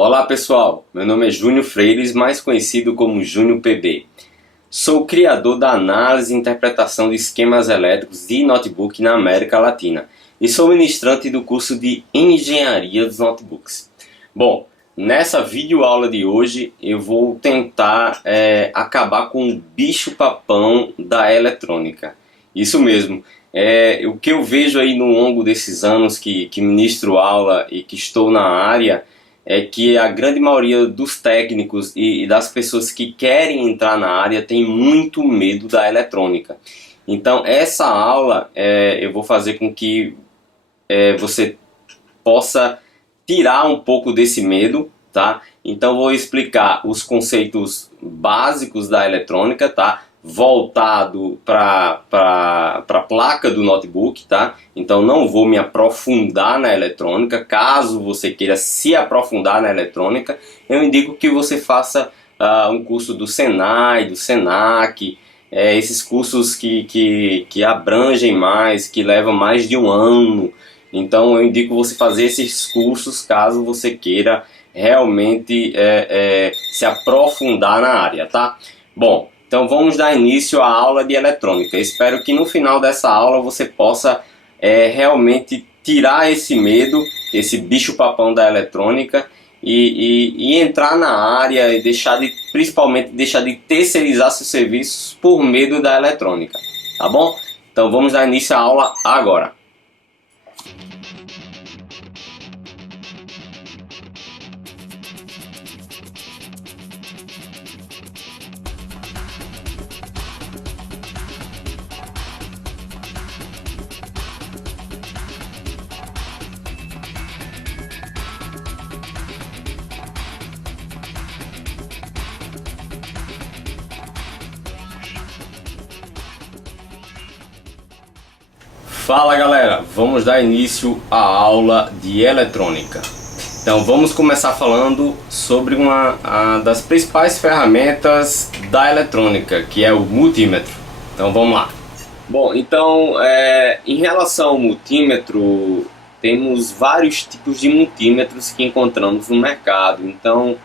Olá pessoal, meu nome é Júnior Freires, mais conhecido como Júnior PB. Sou criador da análise e interpretação de esquemas elétricos de notebook na América Latina e sou ministrante do curso de Engenharia dos Notebooks. Bom, nessa videoaula de hoje eu vou tentar acabar com o bicho-papão da eletrônica. Isso mesmo. O que eu vejo aí no longo desses anos que ministro aula e que estou na área é que a grande maioria dos técnicos e das pessoas que querem entrar na área tem muito medo da eletrônica. Então essa aula eu vou fazer com que você possa tirar um pouco desse medo, tá? Então vou explicar os conceitos básicos da eletrônica, tá? Voltado para a placa do notebook, tá? Então não vou me aprofundar na eletrônica. Caso você queira se aprofundar na eletrônica, eu indico que você faça um curso do Senai, do Senac, esses cursos que abrangem mais, que levam mais de um ano. Então eu indico você fazer esses cursos caso você queira realmente se aprofundar na área, tá? Bom, então vamos dar início à aula de eletrônica. Espero que no final dessa aula você possa realmente tirar esse medo, esse bicho-papão da eletrônica e entrar na área e principalmente deixar de terceirizar seus serviços por medo da eletrônica, tá bom? Então vamos dar início à aula agora. Fala galera, vamos dar início à aula de eletrônica. Então vamos começar falando sobre uma das principais ferramentas da eletrônica, que é o multímetro. Então vamos lá. Bom, então em relação ao multímetro, temos vários tipos de multímetros que encontramos no mercado. Então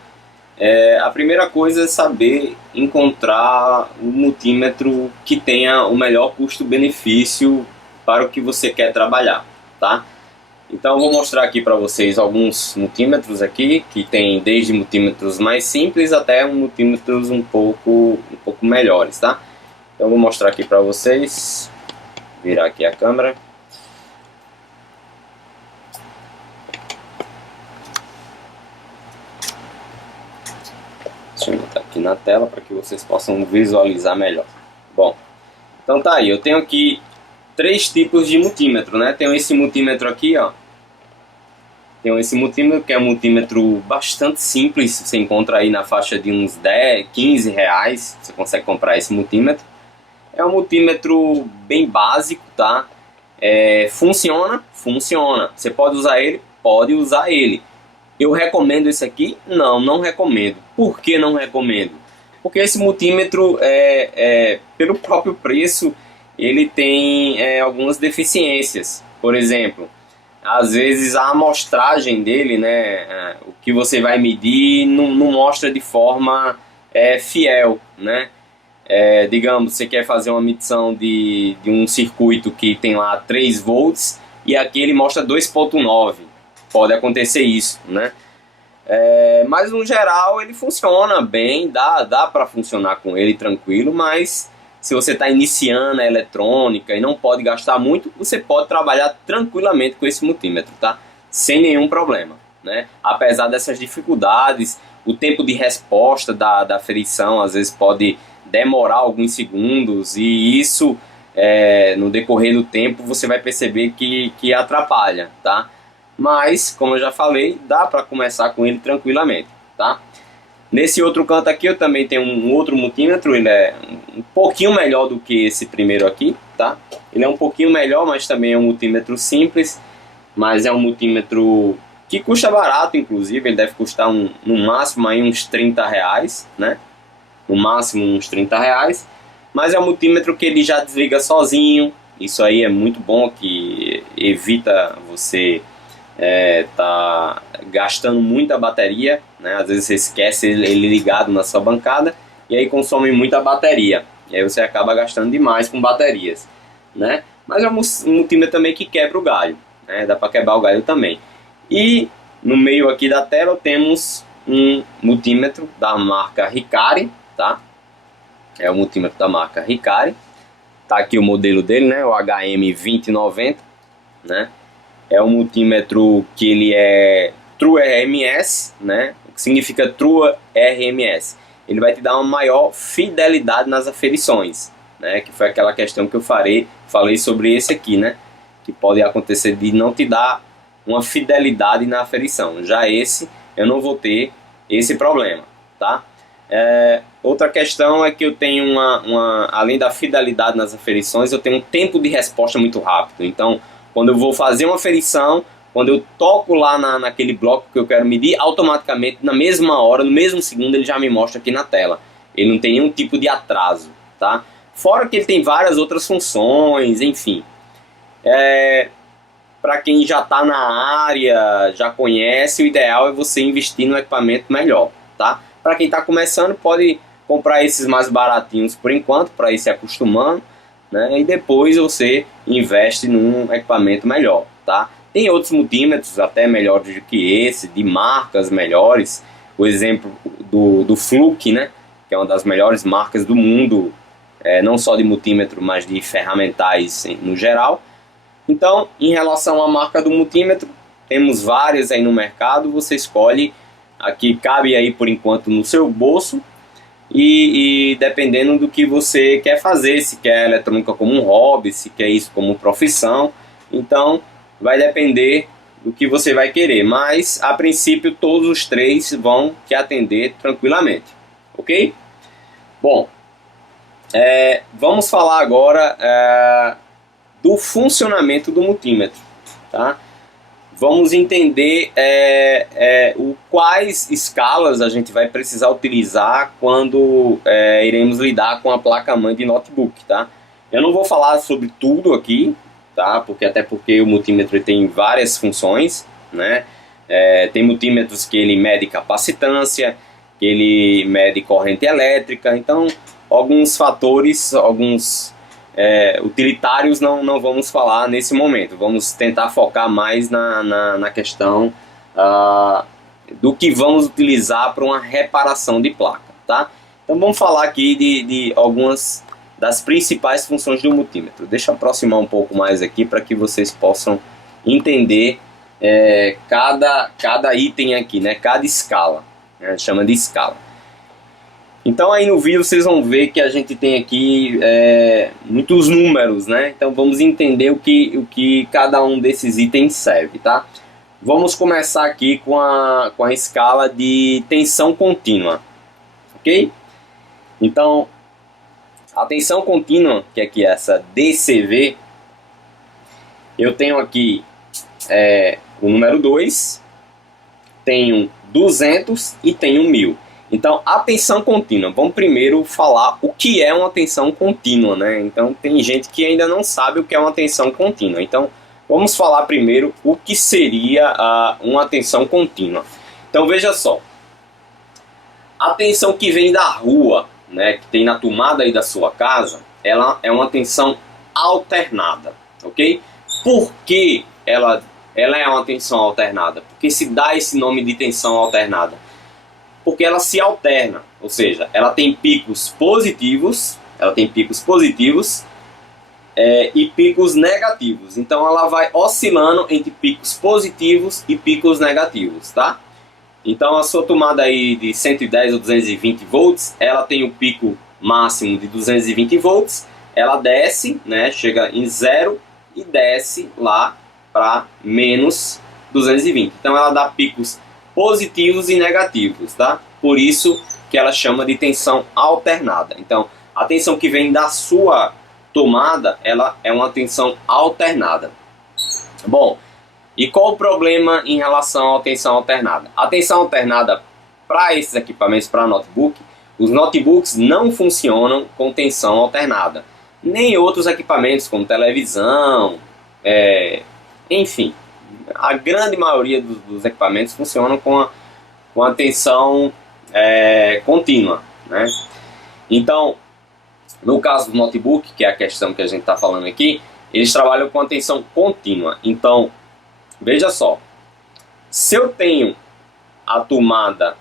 a primeira coisa é saber encontrar o multímetro que tenha o melhor custo-benefício para o que você quer trabalhar, tá? Então eu vou mostrar aqui para vocês alguns multímetros aqui, que tem desde multímetros mais simples até multímetros um pouco melhores, tá? Então eu vou mostrar aqui para vocês, virar aqui a câmera. Deixa eu botar aqui na tela para que vocês possam visualizar melhor. Bom, então tá aí, eu tenho aqui três tipos de multímetro, né? Tem esse multímetro aqui, ó. Tem esse multímetro que é um multímetro bastante simples. Você encontra aí na faixa de uns 10, 15 reais. Você consegue comprar esse multímetro. É um multímetro bem básico, tá? Funciona? Funciona. Você pode usar ele? Pode usar ele. Eu recomendo esse aqui? Não, não recomendo. Por que não recomendo? Porque esse multímetro, pelo próprio preço, ele tem algumas deficiências. Por exemplo, às vezes a amostragem dele, né, o que você vai medir não mostra de forma fiel, né? Digamos, você quer fazer uma medição de um circuito que tem lá 3 volts e aqui ele mostra 2.9. Pode acontecer isso, né? Mas no geral ele funciona bem, dá para funcionar com ele tranquilo, mas se você está iniciando a eletrônica e não pode gastar muito, você pode trabalhar tranquilamente com esse multímetro, tá? Sem nenhum problema, né? Apesar dessas dificuldades, o tempo de resposta da aferição às vezes pode demorar alguns segundos e isso, no decorrer do tempo, você vai perceber que atrapalha, tá? Mas, como eu já falei, dá para começar com ele tranquilamente, tá? Nesse outro canto aqui eu também tenho um outro multímetro, ele é um pouquinho melhor do que esse primeiro aqui, tá? Ele é um pouquinho melhor, mas também é um multímetro simples, mas é um multímetro que custa barato, inclusive, ele deve custar no máximo aí uns 30 reais, né? No máximo uns 30 reais, mas é um multímetro que ele já desliga sozinho, isso aí é muito bom, que evita você tá gastando muita bateria, né? Às vezes você esquece ele ligado na sua bancada e aí consome muita bateria. E aí você acaba gastando demais com baterias, né? Mas é um multímetro também que quebra o galho, né? Dá para quebrar o galho também. E no meio aqui da tela temos um multímetro da marca Hikari, tá? É o multímetro da marca Hikari. Tá aqui o modelo dele, né? O HM2090, né? É um multímetro que ele é True RMS, né? O que significa True RMS? Ele vai te dar uma maior fidelidade nas aferições, né? Que foi aquela questão que eu falei sobre esse aqui, né? Que pode acontecer de não te dar uma fidelidade na aferição. Já esse, eu não vou ter esse problema, tá? Outra questão é que eu tenho além da fidelidade nas aferições, eu tenho um tempo de resposta muito rápido. Então, quando eu vou fazer uma aferição, quando eu toco lá naquele bloco que eu quero medir, automaticamente, na mesma hora, no mesmo segundo, ele já me mostra aqui na tela. Ele não tem nenhum tipo de atraso, tá? Fora que ele tem várias outras funções, enfim. Para quem já está na área, já conhece, o ideal é você investir no equipamento melhor, tá? Para quem está começando, pode comprar esses mais baratinhos por enquanto, para ir se acostumando, né? E depois você investe num equipamento melhor, tá? Tem outros multímetros até melhores do que esse, de marcas melhores. O exemplo do Fluke, né? Que é uma das melhores marcas do mundo, não só de multímetro, mas de ferramentais no geral. Então, em relação à marca do multímetro, temos várias aí no mercado, você escolhe a que cabe aí por enquanto no seu bolso e dependendo do que você quer fazer, se quer eletrônica como um hobby, se quer isso como profissão, então vai depender do que você vai querer, mas a princípio todos os três vão te atender tranquilamente, ok? Bom, vamos falar agora do funcionamento do multímetro, tá? Vamos entender quais escalas a gente vai precisar utilizar quando iremos lidar com a placa-mãe de notebook, tá? Eu não vou falar sobre tudo aqui, tá? Até porque o multímetro tem várias funções, né? Tem multímetros que ele mede capacitância, que ele mede corrente elétrica, então alguns fatores, utilitários não vamos falar nesse momento. Vamos tentar focar mais na questão do que vamos utilizar para uma reparação de placa, tá? Então vamos falar aqui de algumas das principais funções do multímetro. Deixa eu aproximar um pouco mais aqui para que vocês possam entender cada item aqui, né? Cada escala, né? Chama de escala. Então aí no vídeo vocês vão ver que a gente tem aqui muitos números, né? Então vamos entender o que cada um desses itens serve, tá? Vamos começar aqui com a escala de tensão contínua, ok? Então a tensão contínua, que é aqui essa DCV, eu tenho aqui o número 2, tenho 200 e tenho 1000. Então, a tensão contínua, vamos primeiro falar o que é uma tensão contínua, né? Então, tem gente que ainda não sabe o que é uma tensão contínua. Então, vamos falar primeiro o que seria uma tensão contínua. Então, veja só. A tensão que vem da rua, né, que tem na tomada aí da sua casa, ela é uma tensão alternada, ok? Por que ela é uma tensão alternada? Porque se dá esse nome de tensão alternada? Porque ela se alterna, ou seja, ela tem picos positivos, e picos negativos. Então ela vai oscilando entre picos positivos e picos negativos, tá? Então a sua tomada aí de 110 ou 220 volts, ela tem o pico máximo de 220 volts, ela desce, né, chega em zero e desce lá para menos 220. Então ela dá picos positivos e negativos, tá? Por isso que ela chama de tensão alternada. Então, a tensão que vem da sua tomada, ela é uma tensão alternada. Bom, e qual o problema em relação à tensão alternada? A tensão alternada para esses equipamentos, para notebook, os notebooks não funcionam com tensão alternada. Nem outros equipamentos como televisão, enfim, a grande maioria dos equipamentos funcionam com a tensão contínua, né? Então, no caso do notebook, que é a questão que a gente está falando aqui, eles trabalham com a tensão contínua. Então, veja só, se eu tenho a tomada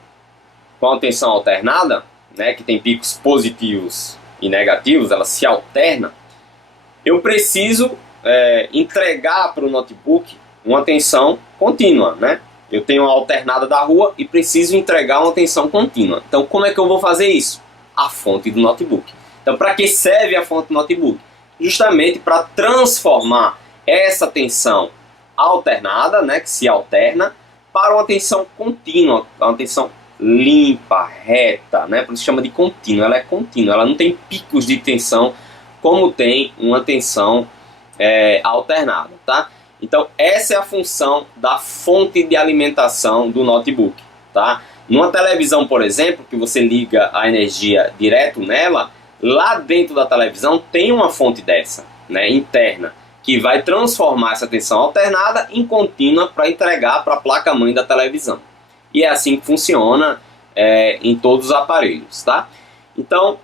com a tensão alternada, né, que tem picos positivos e negativos, ela se alterna, eu preciso entregar para o notebook uma tensão contínua, né? Eu tenho uma alternada da rua e preciso entregar uma tensão contínua. Então, como é que eu vou fazer isso? A fonte do notebook. Então, para que serve a fonte do notebook? Justamente para transformar essa tensão alternada, né, que se alterna, para uma tensão contínua, uma tensão limpa, reta, né? Por isso chama de contínua. Ela é contínua, ela não tem picos de tensão como tem uma tensão alternada, tá? Então, essa é a função da fonte de alimentação do notebook, tá? Numa televisão, por exemplo, que você liga a energia direto nela, lá dentro da televisão tem uma fonte dessa, né, interna, que vai transformar essa tensão alternada em contínua para entregar para a placa-mãe da televisão. E é assim que funciona em todos os aparelhos, tá? Então,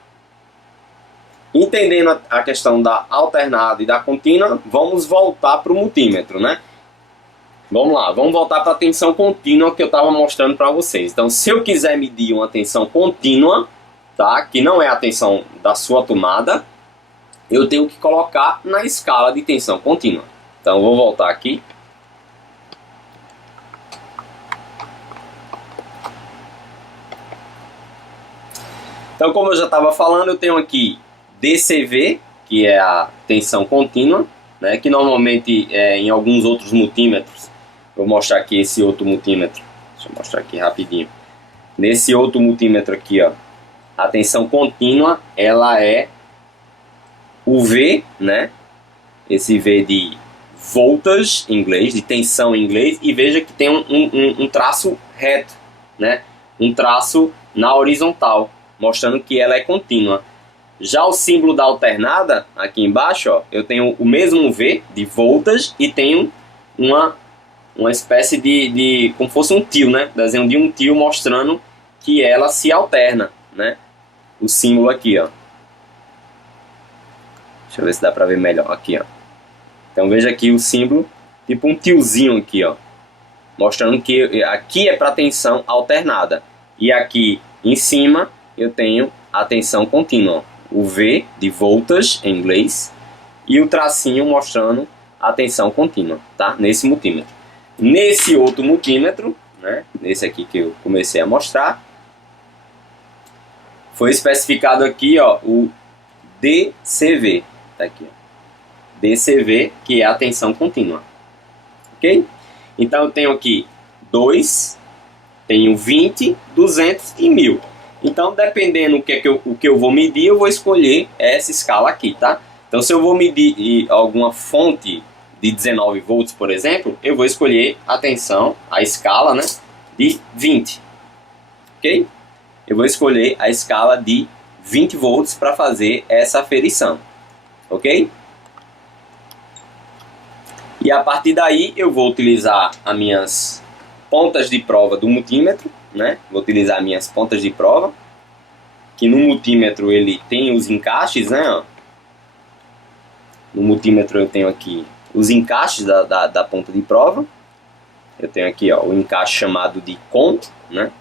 entendendo a questão da alternada e da contínua, vamos voltar para o multímetro, né? Vamos lá, vamos voltar para a tensão contínua que eu estava mostrando para vocês. Então, se eu quiser medir uma tensão contínua, tá, que não é a tensão da sua tomada, eu tenho que colocar na escala de tensão contínua. Então, eu vou voltar aqui. Então, como eu já estava falando, eu tenho aqui DCV, que é a tensão contínua, né, que normalmente em alguns outros multímetros, vou mostrar aqui esse outro multímetro, deixa eu mostrar aqui rapidinho. Nesse outro multímetro aqui, ó, a tensão contínua, ela é o V, né, esse V de voltage em inglês, de tensão em inglês, e veja que tem um traço reto, né, um traço na horizontal, mostrando que ela é contínua. Já o símbolo da alternada, aqui embaixo, ó, eu tenho o mesmo V de voltage e tenho uma espécie de como fosse um tio, né? Desenho de um tio mostrando que ela se alterna, né? O símbolo aqui, ó. Deixa eu ver se dá pra ver melhor. Aqui, ó. Então veja aqui o símbolo, tipo um tiozinho aqui, ó. Mostrando que aqui é para tensão alternada. E aqui em cima eu tenho a tensão contínua. O V de voltage em inglês e o tracinho mostrando a tensão contínua, tá? Nesse multímetro. Nesse outro multímetro, né? Nesse aqui que eu comecei a mostrar, foi especificado aqui, ó, o DCV, tá aqui, ó. DCV, que é a tensão contínua, ok? Então eu tenho aqui 2, tenho 20, 200 e 1000. Então, dependendo o que eu vou medir, eu vou escolher essa escala aqui, tá? Então, se eu vou medir alguma fonte de 19 volts, por exemplo, eu vou escolher a tensão, a escala, né, de 20, ok? Eu vou escolher a escala de 20 volts para fazer essa aferição, ok? E a partir daí, eu vou utilizar as minhas pontas de prova do multímetro, né? Vou utilizar minhas pontas de prova, que no multímetro ele tem os encaixes, né? Ó. No multímetro eu tenho aqui os encaixes da ponta de prova. Eu tenho aqui, ó, o encaixe chamado de COM, né?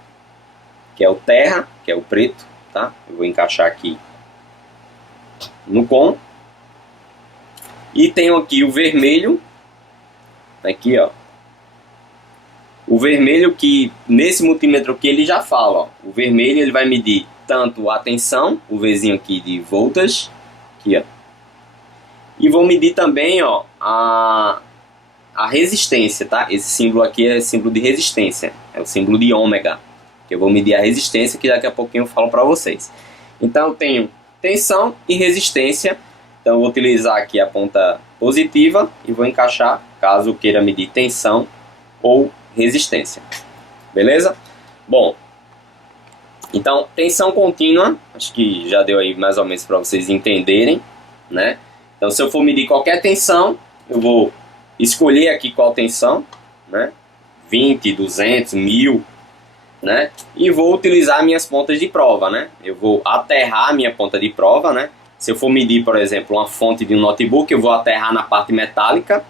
Que é o terra, que é o preto, tá? Eu vou encaixar aqui no COM. E tenho aqui o vermelho, aqui, ó. O vermelho que, nesse multímetro aqui, ele já fala, ó. O vermelho ele vai medir tanto a tensão, o Vzinho aqui de voltage, aqui, ó. E vou medir também, ó, a resistência, tá? Esse símbolo aqui é símbolo de resistência, é o símbolo de ômega, que eu vou medir a resistência, que daqui a pouquinho eu falo para vocês. Então eu tenho tensão e resistência, então eu vou utilizar aqui a ponta positiva e vou encaixar, caso eu queira medir tensão ou resistência, beleza? Bom, então tensão contínua, acho que já deu aí mais ou menos para vocês entenderem, né? Então se eu for medir qualquer tensão, eu vou escolher aqui qual tensão, né? 20, 200, 1000, né? E vou utilizar minhas pontas de prova, né? Eu vou aterrar a minha ponta de prova, né? Se eu for medir, por exemplo, uma fonte de um notebook, eu vou aterrar na parte metálica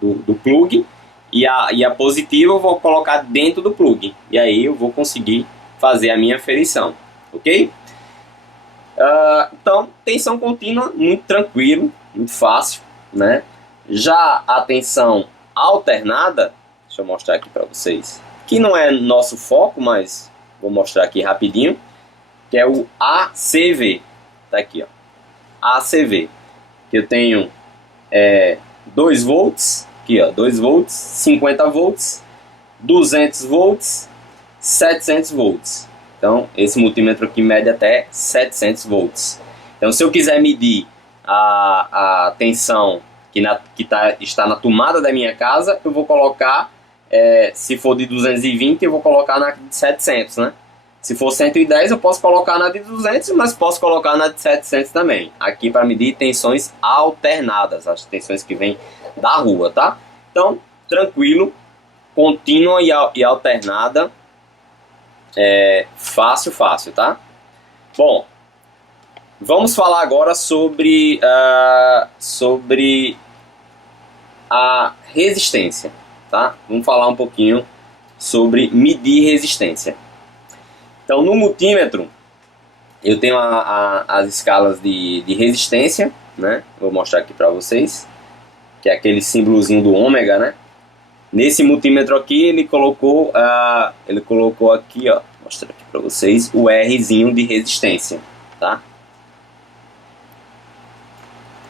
do plug, e a positiva eu vou colocar dentro do plug, e aí eu vou conseguir fazer a minha aferição, ok? Então, tensão contínua, muito tranquilo, muito fácil, né? Já a tensão alternada, deixa eu mostrar aqui para vocês, que não é nosso foco, mas vou mostrar aqui rapidinho, que é o ACV, tá aqui, ó, ACV, que eu tenho 2 volts, aqui ó, 2 volts, 50 volts, 200 volts, 700 volts. Então, esse multímetro aqui mede até 700 volts. Então, se eu quiser medir a tensão está na tomada da minha casa, eu vou colocar, se for de 220, eu vou colocar na de 700, né? Se for 110, eu posso colocar na de 200, mas posso colocar na de 700 também. Aqui para medir tensões alternadas, as tensões que vêm da rua, tá? Então, tranquilo, contínua e alternada, fácil, tá? Bom, vamos falar agora sobre a resistência, tá? Vamos falar um pouquinho sobre medir resistência. Então, no multímetro, eu tenho as escalas de resistência, né? Vou mostrar aqui para vocês, que é aquele símbolozinho do ômega, né? Nesse multímetro aqui, ele colocou aqui, ó, vou mostrar aqui para vocês, o Rzinho de resistência, tá?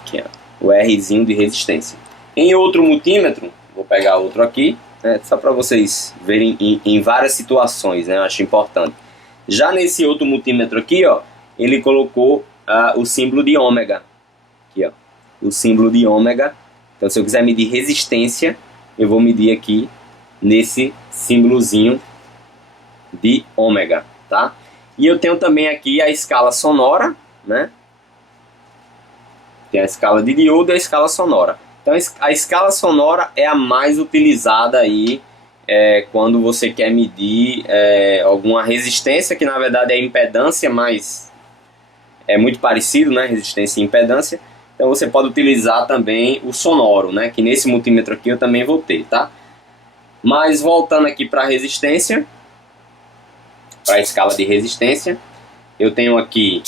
Aqui, ó, o Rzinho de resistência. Em outro multímetro, vou pegar outro aqui, né, só para vocês verem em várias situações, né? Eu acho importante. Já nesse outro multímetro aqui, ó, ele colocou o símbolo de ômega. Aqui, ó, o símbolo de ômega. Então, se eu quiser medir resistência, eu vou medir aqui nesse símbolozinho de ômega, tá? E eu tenho também aqui a escala sonora, né? Tem a escala de diodo e a escala sonora. Então, a escala sonora é a mais utilizada aí quando você quer medir alguma resistência, que na verdade é impedância, mas é muito parecido, né? Resistência e impedância. Então você pode utilizar também o sonoro, né? Que nesse multímetro aqui eu também vou ter, tá? Mas voltando aqui para a resistência, para a escala de resistência, eu tenho aqui,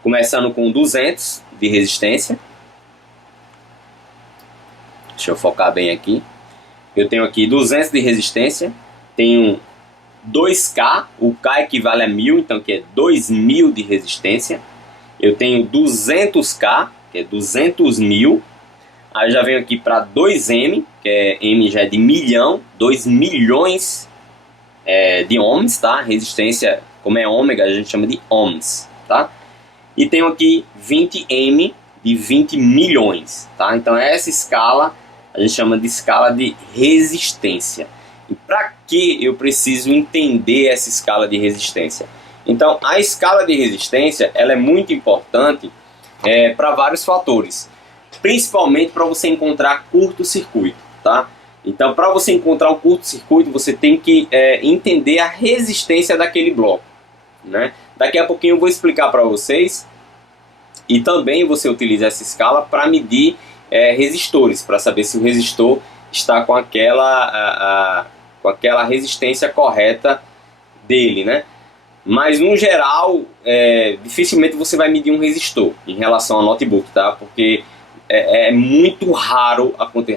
começando com 200 de resistência. Deixa eu focar bem aqui. Eu tenho aqui 200 de resistência, tenho 2K, o K equivale a 1000, então que é 2000 de resistência. Eu tenho 200K, que é 200 mil. Aí eu já venho aqui para 2M, que M já é de milhão, 2 milhões de ohms, tá? Resistência, como é ômega, a gente chama de ohms, tá? E tenho aqui 20M de 20 milhões, tá? Então essa escala a gente chama de escala de resistência. E para que eu preciso entender essa escala de resistência? Então, a escala de resistência ela é muito importante para vários fatores, principalmente para você encontrar curto-circuito, tá? Então, para você encontrar um curto-circuito, você tem que entender a resistência daquele bloco, né? Daqui a pouquinho eu vou explicar para vocês, e também você utiliza essa escala para medir resistores, para saber se o resistor está com aquela resistência correta dele, né? Mas no geral, dificilmente você vai medir um resistor em relação ao notebook, tá? Porque é muito raro,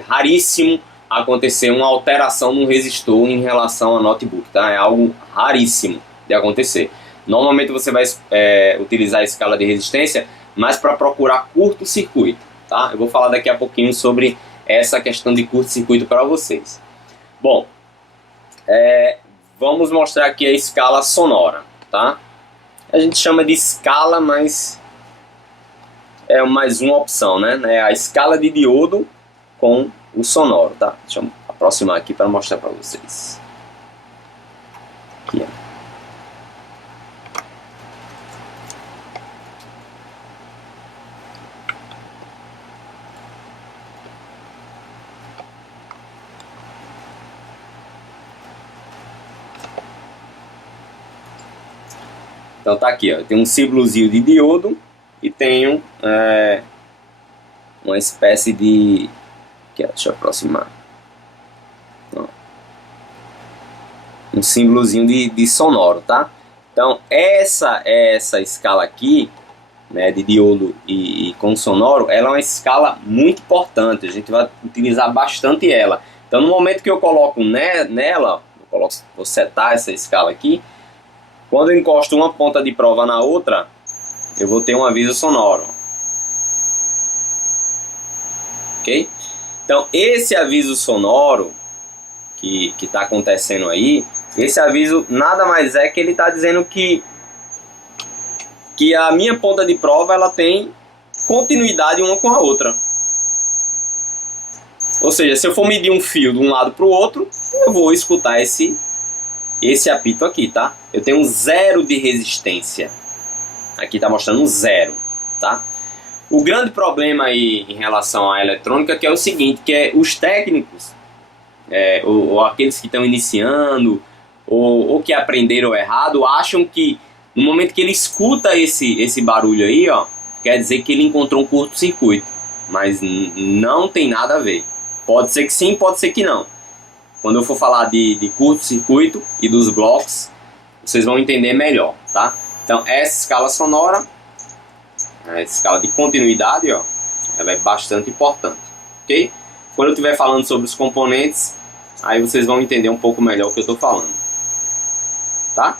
raríssimo acontecer uma alteração no resistor em relação ao notebook, tá? É algo raríssimo de acontecer. Normalmente você vai utilizar a escala de resistência, mas para procurar curto-circuito, tá? Eu vou falar daqui a pouquinho sobre essa questão de curto-circuito para vocês. Bom, vamos mostrar aqui a escala sonora, tá? A gente chama de escala, mas é mais uma opção, né? É a escala de diodo com o sonoro, tá? Deixa eu aproximar aqui para mostrar para vocês. Aqui, ó. Então tá aqui, ó, tem um símbolozinho de diodo e tenho uma espécie de... Aqui, ó, deixa eu aproximar. Ó, um símbolozinho de sonoro, tá? Então essa escala aqui, né, de diodo e com sonoro, ela é uma escala muito importante. A gente vai utilizar bastante ela. Então no momento que eu coloco nela, vou setar essa escala aqui. Quando eu encosto uma ponta de prova na outra, eu vou ter um aviso sonoro. Ok? Então esse aviso sonoro que está acontecendo aí, esse aviso nada mais é que ele está dizendo que a minha ponta de prova ela tem continuidade uma com a outra. Ou seja, se eu for medir um fio de um lado para o outro, eu vou escutar esse apito aqui, tá? Eu tenho um 0 de resistência. Aqui está mostrando um 0, tá? O grande problema aí em relação à eletrônica que é o seguinte, que é os técnicos, ou aqueles que estão iniciando, ou que aprenderam errado, acham que no momento que ele escuta esse barulho aí, ó, quer dizer que ele encontrou um curto-circuito. Mas não tem nada a ver. Pode ser que sim, pode ser que não. Quando eu for falar de curto-circuito e dos blocos, vocês vão entender melhor, tá? Então essa escala sonora, a escala de continuidade, ó, ela é bastante importante, ok? Quando eu estiver falando sobre os componentes, aí vocês vão entender um pouco melhor o que eu estou falando, tá?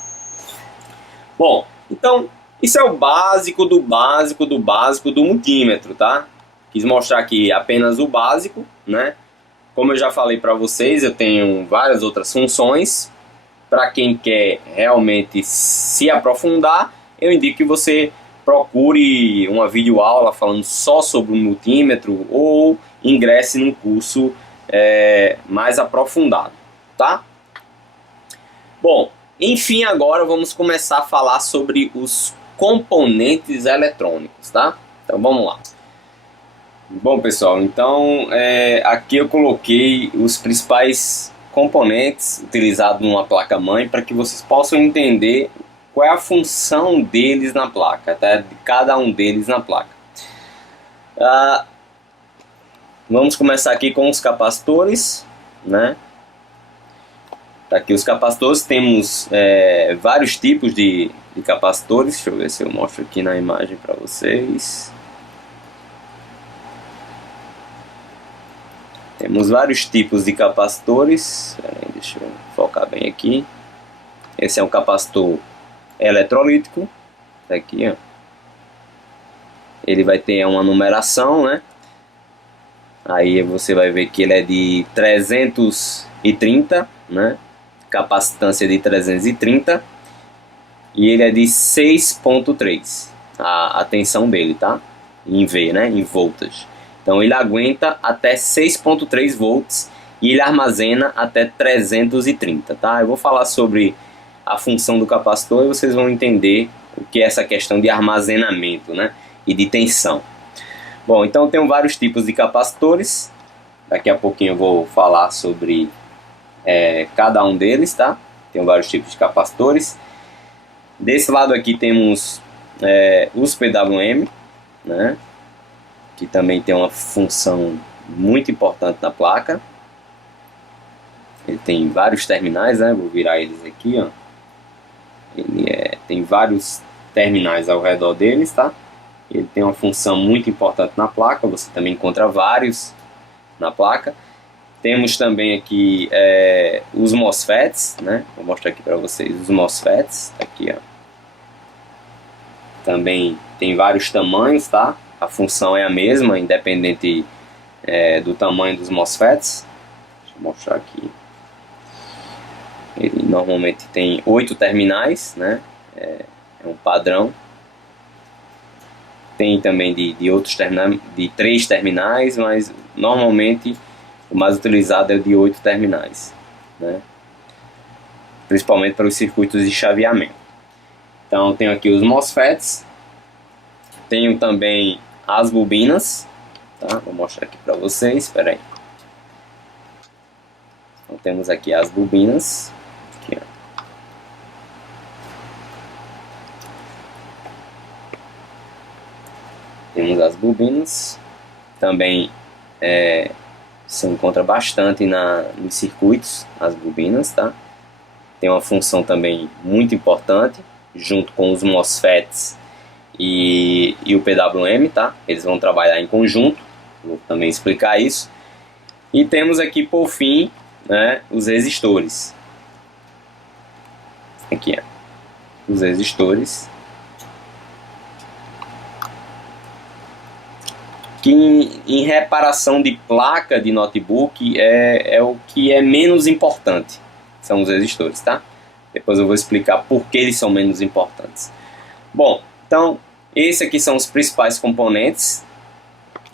Bom, então isso é o básico do básico do básico do multímetro, tá? Quis mostrar aqui apenas o básico, né? Como eu já falei para vocês, eu tenho várias outras funções. Para quem quer realmente se aprofundar, eu indico que você procure uma videoaula falando só sobre o multímetro ou ingresse num curso mais aprofundado, tá? Bom, enfim, agora vamos começar a falar sobre os componentes eletrônicos, tá? Então vamos lá. Bom pessoal, então aqui eu coloquei os principais componentes utilizados numa placa-mãe para que vocês possam entender qual é a função deles na placa, tá? De cada um deles na placa. Vamos começar aqui com os capacitores, né? Tá aqui os capacitores, temos vários tipos de capacitores. Deixa eu ver se eu mostro aqui na imagem para vocês. Temos vários tipos de capacitores. Deixa eu focar bem aqui. Esse é um capacitor eletrolítico. Tá aqui, ó. Ele vai ter uma numeração, né? Aí você vai ver que ele é de 330, né? Capacitância de 330. E ele é de 6.3. A tensão dele, tá? Em V, né? Em voltage. Então ele aguenta até 6.3 volts e ele armazena até 330, tá? Eu vou falar sobre a função do capacitor e vocês vão entender o que é essa questão de armazenamento, né? E de tensão. Bom, então tem vários tipos de capacitores. Daqui a pouquinho eu vou falar sobre cada um deles, tá? Tem vários tipos de capacitores. Desse lado aqui temos os PWM, né? Que também tem uma função muito importante na placa. Ele tem vários terminais, né? Vou virar eles aqui, ó. Ele tem vários terminais ao redor deles, tá? Ele tem uma função muito importante na placa. Você também encontra vários na placa. Temos também aqui os MOSFETs, né? Vou mostrar aqui para vocês os MOSFETs. Tá aqui, ó. Também tem vários tamanhos, tá? A função é a mesma, independente do tamanho dos MOSFETs. Deixa eu mostrar aqui. Ele normalmente tem 8 terminais, né? É um padrão. Tem também de outros terminais, de 3 terminais, mas normalmente o mais utilizado é o de 8 terminais, né? Principalmente para os circuitos de chaveamento. Então tenho aqui os MOSFETs. Tenho também as bobinas, tá? Vou mostrar aqui para vocês, espera aí. Então temos aqui as bobinas, aqui, ó. Temos as bobinas, também se encontra bastante nos circuitos, as bobinas, tá? Tem uma função também muito importante, junto com os MOSFETs e o PWM, tá? Eles vão trabalhar em conjunto, vou também explicar isso. E temos aqui, por fim, né, os resistores. Aqui, ó, os resistores. Que em reparação de placa de notebook é o que é menos importante, são os resistores, tá? Depois eu vou explicar por que eles são menos importantes. Bom, então, esses aqui são os principais componentes,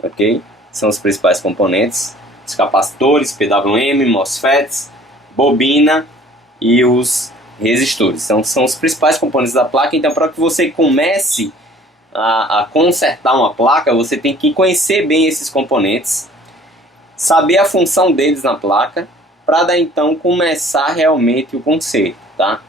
ok? São os principais componentes, os capacitores, PWM, MOSFETs, bobina e os resistores. Então, são os principais componentes da placa. Então, para que você comece a consertar uma placa, você tem que conhecer bem esses componentes, saber a função deles na placa, para daí então começar realmente o conserto, tá?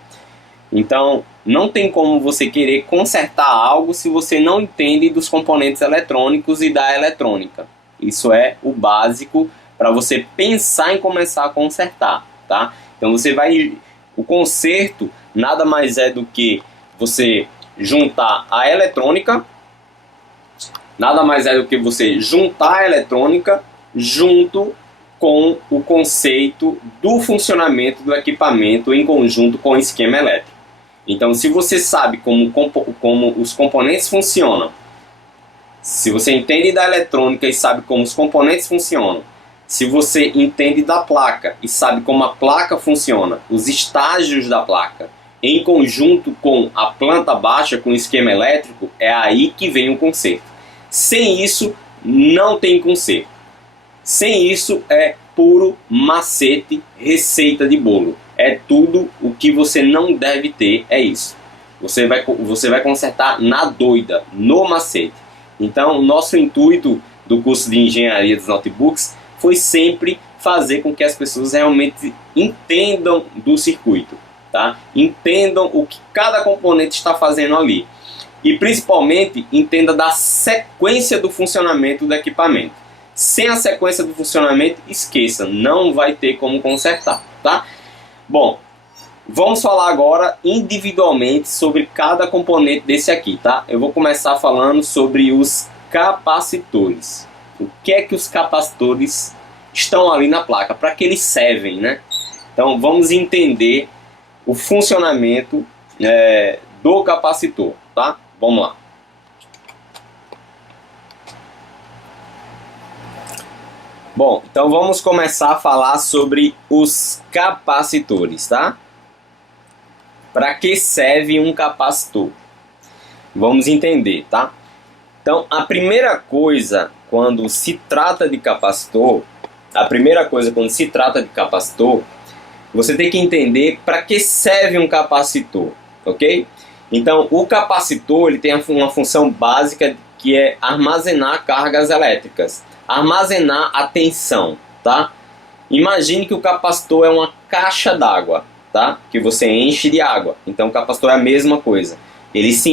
Então, não tem como você querer consertar algo se você não entende dos componentes eletrônicos e da eletrônica. Isso é o básico para você pensar em começar a consertar, tá? Então o conserto nada mais é do que você juntar a eletrônica, junto com o conceito do funcionamento do equipamento em conjunto com o esquema elétrico. Então, se você sabe como os componentes funcionam, se você entende da eletrônica e sabe como os componentes funcionam, se você entende da placa e sabe como a placa funciona, os estágios da placa, em conjunto com a planta baixa, com o esquema elétrico, é aí que vem o conserto. Sem isso, não tem conserto. Sem isso, é puro macete, receita de bolo. É tudo o que você não deve ter, é isso. Você vai consertar na doida, no macete. Então, o nosso intuito do curso de engenharia dos notebooks foi sempre fazer com que as pessoas realmente entendam do circuito. Tá? Entendam o que cada componente está fazendo ali. E principalmente entenda da sequência do funcionamento do equipamento. Sem a sequência do funcionamento, esqueça, não vai ter como consertar, tá? Bom, vamos falar agora individualmente sobre cada componente desse aqui, tá? Eu vou começar falando sobre os capacitores. O que é que os capacitores estão ali na placa? Para que eles servem, né? Então vamos entender o funcionamento do capacitor, tá? Vamos lá. Bom, então vamos começar a falar sobre os capacitores, tá? Para que serve um capacitor? Vamos entender, tá? Então, a primeira coisa quando se trata de capacitor, você tem que entender para que serve um capacitor, ok? Então, o capacitor ele tem uma função básica que é armazenar cargas elétricas, armazenar a tensão, tá? Imagine que o capacitor é uma caixa d'água, tá? Que você enche de água. Então, o capacitor é a mesma coisa. Ele se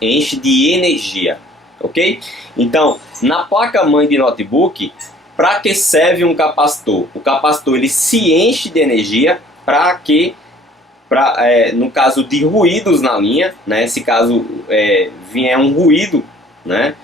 enche de energia, ok? Então, na placa-mãe de notebook, para que serve um capacitor? O capacitor ele se enche de energia no caso de ruídos na linha, né? Se caso vier um ruído, né?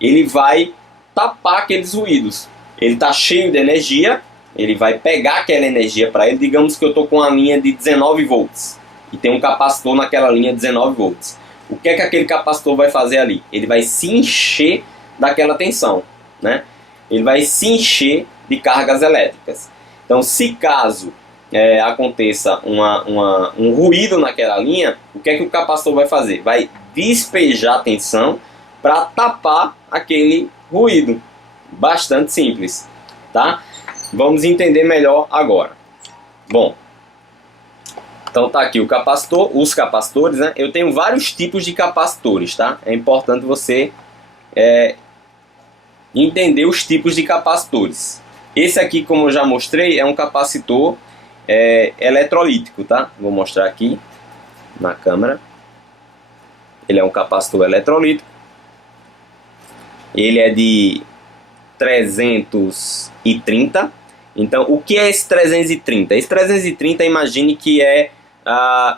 Ele vai tapar aqueles ruídos. Ele está cheio de energia, ele vai pegar aquela energia para ele. Digamos que eu estou com uma linha de 19 volts e tem um capacitor naquela linha de 19 volts. O que é que aquele capacitor vai fazer ali? Ele vai se encher daquela tensão, né? Ele vai se encher de cargas elétricas. Então, se caso aconteça um ruído naquela linha, o que é que o capacitor vai fazer? Vai despejar tensão para tapar aquele ruído. Bastante simples, tá? Vamos entender melhor agora. Bom, então tá aqui o capacitor, os capacitores, né? Eu tenho vários tipos de capacitores, tá? É importante você entender os tipos de capacitores. Esse aqui, como eu já mostrei, é um capacitor eletrolítico, tá? Vou mostrar aqui na câmera. Ele é um capacitor eletrolítico. ele é de 330. Então, o que é esse 330? Esse 330, imagine que é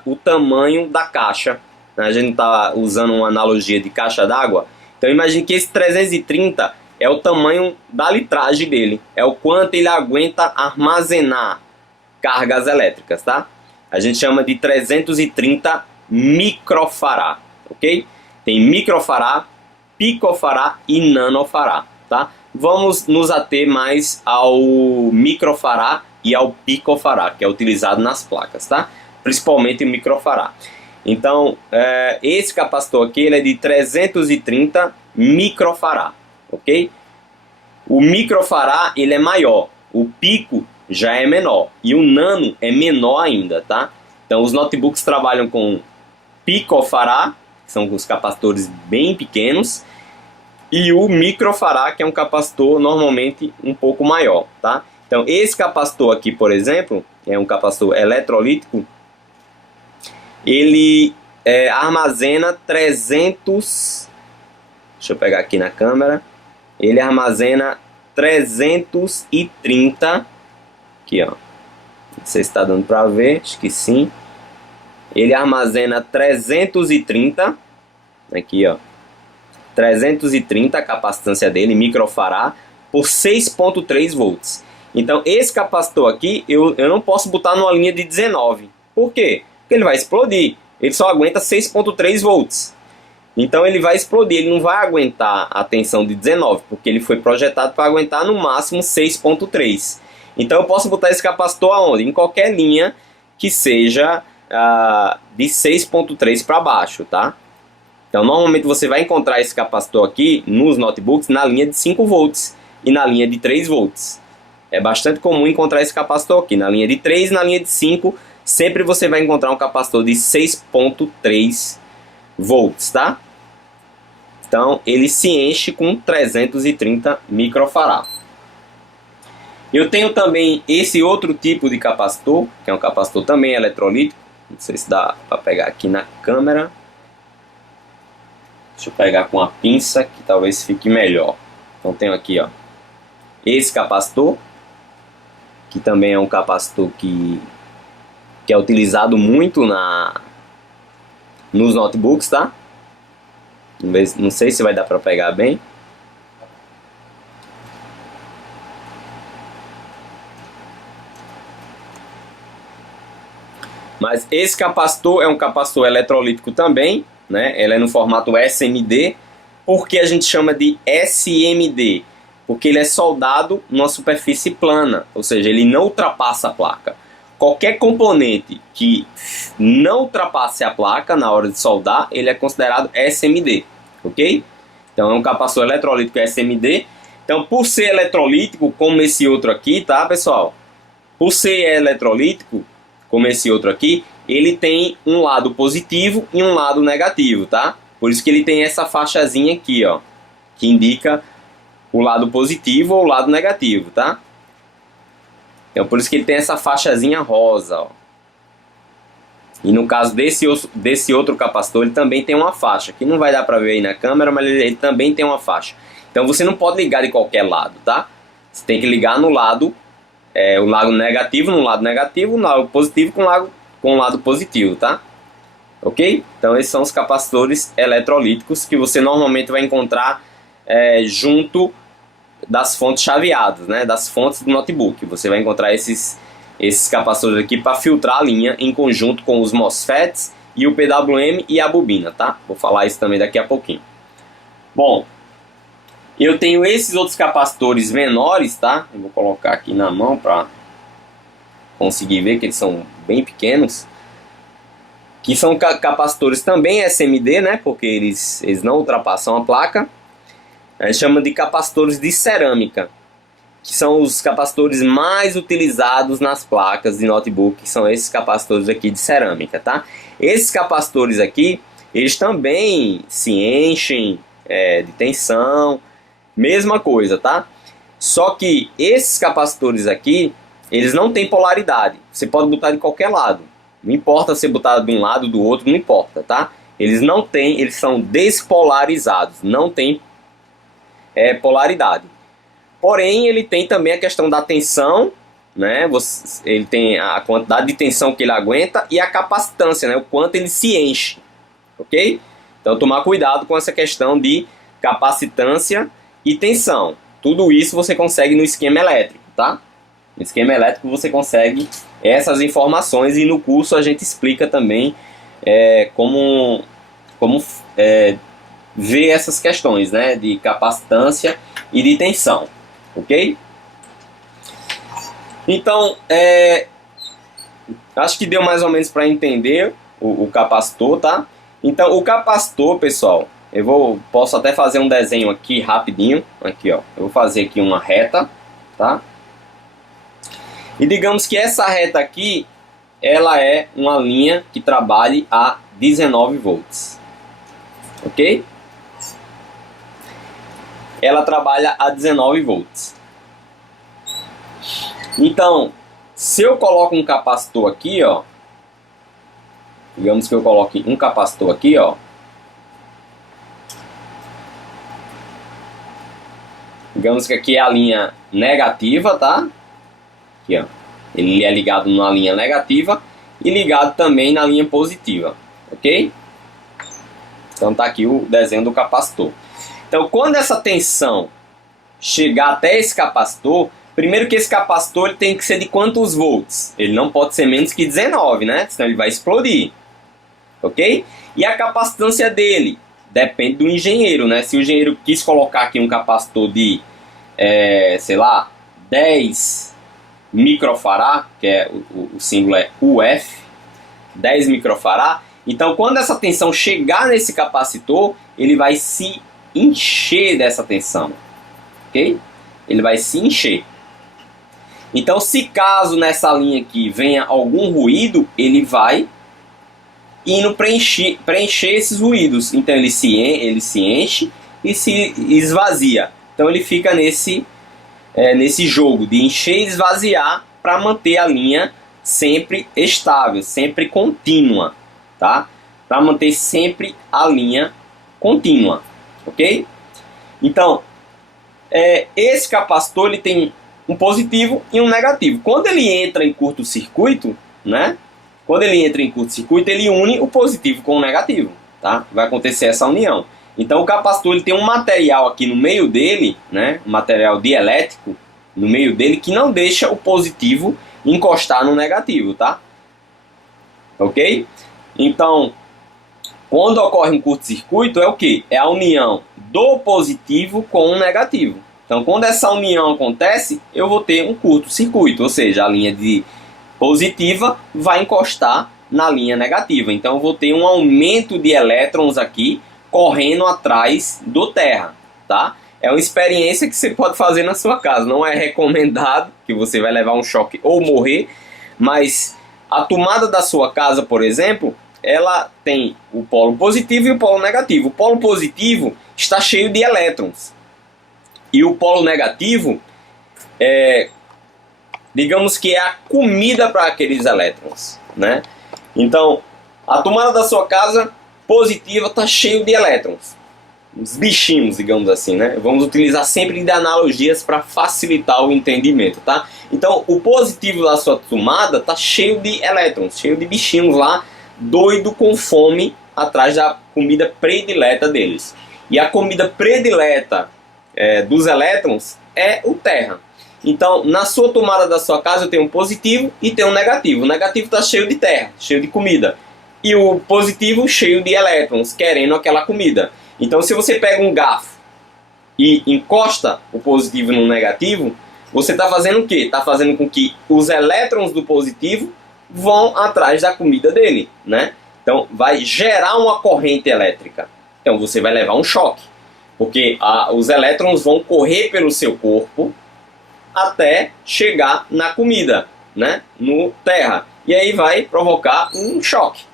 o tamanho da caixa. A gente está usando uma analogia de caixa d'água. Então, imagine que esse 330 é o tamanho da litragem dele. É o quanto ele aguenta armazenar cargas elétricas, tá? A gente chama de 330 microfará, ok? Tem microfará, picofará e nanofará, tá? Vamos nos ater mais ao microfará e ao picofará, que é utilizado nas placas, tá? Principalmente o microfará. Então, esse capacitor aqui ele é de 330 microfará, ok? O microfará ele é maior, o pico já é menor e o nano é menor ainda, tá? Então, os notebooks trabalham com picofará, que são os capacitores bem pequenos, e o microfará, que é um capacitor normalmente um pouco maior, tá? Então, esse capacitor aqui, por exemplo, é um capacitor eletrolítico, ele armazena 300... Deixa eu pegar aqui na câmera. Ele armazena 330... Aqui, ó. Não sei se está dando para ver, acho que sim. Ele armazena 330... Aqui, ó. 330 a capacitância dele, microfará, por 6.3 volts. Então, esse capacitor aqui, eu não posso botar numa linha de 19. Por quê? Porque ele vai explodir. Ele só aguenta 6.3 volts. Então, ele vai explodir. Ele não vai aguentar a tensão de 19, porque ele foi projetado para aguentar no máximo 6.3. Então, eu posso botar esse capacitor aonde? Em qualquer linha que seja de 6.3 para baixo, tá? Então, normalmente você vai encontrar esse capacitor aqui nos notebooks na linha de 5 volts e na linha de 3 volts. É bastante comum encontrar esse capacitor aqui na linha de 3 e na linha de 5. Sempre você vai encontrar um capacitor de 6.3 volts, tá? Então, ele se enche com 330 microfará. Eu tenho também esse outro tipo de capacitor, que é um capacitor também eletrolítico. Não sei se dá para pegar aqui na câmera. Deixa eu pegar com a pinça, que talvez fique melhor. Então, tenho aqui, ó, esse capacitor, que também é um capacitor que é utilizado muito nos notebooks, tá? Não sei se vai dar para pegar bem. Mas esse capacitor é um capacitor eletrolítico também, né? Ele é no formato SMD. Por que a gente chama de SMD? Porque ele é soldado numa superfície plana, ou seja, ele não ultrapassa a placa. Qualquer componente que não ultrapasse a placa na hora de soldar, ele é considerado SMD, ok? Então é um capacitor eletrolítico SMD. Então, por ser eletrolítico, como esse outro aqui, tá, pessoal? Por ser eletrolítico, como esse outro aqui, ele tem um lado positivo e um lado negativo, tá? Por isso que ele tem essa faixazinha aqui, ó, que indica o lado positivo ou o lado negativo, tá? Então, por isso que ele tem essa faixazinha rosa, ó. E no caso desse outro capacitor, ele também tem uma faixa, que não vai dar para ver aí na câmera, mas ele também tem uma faixa. Então, você não pode ligar de qualquer lado, tá? Você tem que ligar no lado, o lado negativo no lado negativo, o lado positivo com o lado positivo, tá? Ok? Então, esses são os capacitores eletrolíticos que você normalmente vai encontrar junto das fontes chaveadas, né? Das fontes do notebook. Você vai encontrar esses capacitores aqui para filtrar a linha em conjunto com os MOSFETs e o PWM e a bobina, tá? Vou falar isso também daqui a pouquinho. Bom, eu tenho esses outros capacitores menores, tá? Eu vou colocar aqui na mão para conseguir ver que eles são bem pequenos. Que são capacitores também SMD, né? Porque eles não ultrapassam a placa. A gente chama de capacitores de cerâmica, que são os capacitores mais utilizados nas placas de notebook, que são esses capacitores aqui de cerâmica, tá? Esses capacitores aqui, eles também se enchem de tensão, mesma coisa, tá? Só que esses capacitores aqui, eles não têm polaridade. Você pode botar de qualquer lado. Não importa se botar de um lado, do outro, não importa, tá? Eles não têm, eles são despolarizados, não tem polaridade. Porém, ele tem também a questão da tensão, né? Ele tem a quantidade de tensão que ele aguenta e a capacitância, né? O quanto ele se enche, ok? Então, tomar cuidado com essa questão de capacitância e tensão. Tudo isso você consegue no esquema elétrico, tá? No esquema elétrico você consegue essas informações e no curso a gente explica também como ver essas questões, né? De capacitância e de tensão, ok? Então, acho que deu mais ou menos para entender o capacitor, tá? Então, o capacitor, pessoal, posso até fazer um desenho aqui rapidinho. Aqui, ó. Eu vou fazer aqui uma reta, tá? E digamos que essa reta aqui, ela é uma linha que trabalhe a 19 volts, ok? Ela trabalha a 19 volts. Então, se eu coloco um capacitor aqui, ó, digamos que eu coloque um capacitor aqui, ó, digamos que aqui é a linha negativa, tá? Aqui, ó, ele é ligado na linha negativa e ligado também na linha positiva, ok? Então tá aqui o desenho do capacitor. Então, quando essa tensão chegar até esse capacitor, primeiro que esse capacitor ele tem que ser de quantos volts? Ele não pode ser menos que 19, né? Senão ele vai explodir. Ok? E a capacitância dele depende do engenheiro, né? Se o engenheiro quis colocar aqui um capacitor de, sei lá, 10 microfarad, que é o símbolo é UF, 10 microfarad. Então, quando essa tensão chegar nesse capacitor, ele vai se encher dessa tensão. Ok? Ele vai se encher. Então, se caso nessa linha aqui venha algum ruído, ele vai indo preencher esses ruídos. Então, ele se enche e se esvazia. Então, ele fica nesse jogo de encher e esvaziar para manter a linha sempre estável, sempre contínua, tá? Para manter sempre a linha contínua, ok? Então, esse capacitor ele tem um positivo e um negativo. Quando ele entra em curto-circuito, né? Quando ele entra em curto-circuito, ele une o positivo com o negativo, tá? Vai acontecer essa união. Então, o capacitor ele tem um material aqui no meio dele, né? Um material dielétrico no meio dele que não deixa o positivo encostar no negativo, tá? Ok? Então, quando ocorre um curto-circuito, é o que? É a união do positivo com o negativo. Então, quando essa união acontece, eu vou ter um curto-circuito, ou seja, a linha de positiva vai encostar na linha negativa. Então, eu vou ter um aumento de elétrons aqui correndo atrás do terra, tá? É uma experiência que você pode fazer na sua casa. Não é recomendado, que você vai levar um choque ou morrer, mas a tomada da sua casa, por exemplo, ela tem o polo positivo e o polo negativo. O polo positivo está cheio de elétrons. E o polo negativo, digamos que é a comida para aqueles elétrons, né? Então, a tomada da sua casa positiva está cheio de elétrons. Os bichinhos, digamos assim, né? Vamos utilizar sempre de analogias para facilitar o entendimento, tá? Então, o positivo da sua tomada está cheio de elétrons, cheio de bichinhos lá, doido com fome, atrás da comida predileta deles. E a comida predileta dos elétrons é o terra. Então, na sua tomada da sua casa, eu tenho um positivo e tenho um negativo. O negativo está cheio de terra, cheio de comida. E o positivo cheio de elétrons, querendo aquela comida. Então, se você pega um garfo e encosta o positivo no negativo, você está fazendo o quê? Está fazendo com que os elétrons do positivo vão atrás da comida dele, né? Então, vai gerar uma corrente elétrica. Então, você vai levar um choque. Porque os elétrons vão correr pelo seu corpo até chegar na comida, né? No terra. E aí vai provocar um choque.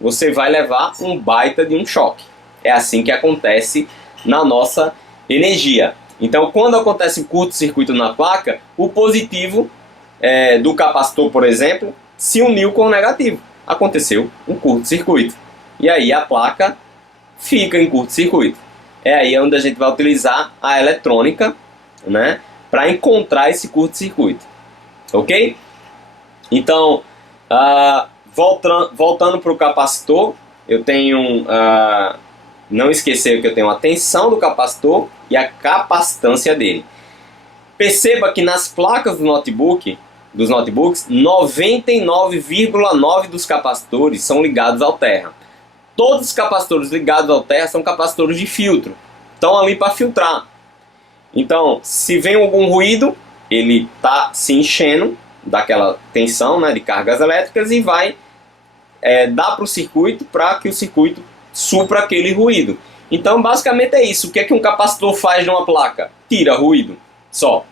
Você vai levar um baita de um choque. É assim que acontece na nossa energia. Então, quando acontece um curto-circuito na placa, o positivo do capacitor, por exemplo, se uniu com o negativo. Aconteceu um curto-circuito. E aí a placa fica em curto-circuito. é aí onde a gente vai utilizar a eletrônica, né, para encontrar esse curto-circuito, ok? Então, voltando para o capacitor, eu tenho, não esquecer que eu tenho a tensão do capacitor e a capacitância dele. Perceba que nas placas dos notebooks, 99,9% dos capacitores são ligados ao terra. Todos os capacitores ligados ao terra são capacitores de filtro. Estão ali para filtrar. Então, se vem algum ruído, ele está se enchendo daquela tensão, né, de cargas elétricas e vai dar para o circuito para que o circuito supra aquele ruído. Então, basicamente é isso. O que é que um capacitor faz numa placa? Tira ruído só.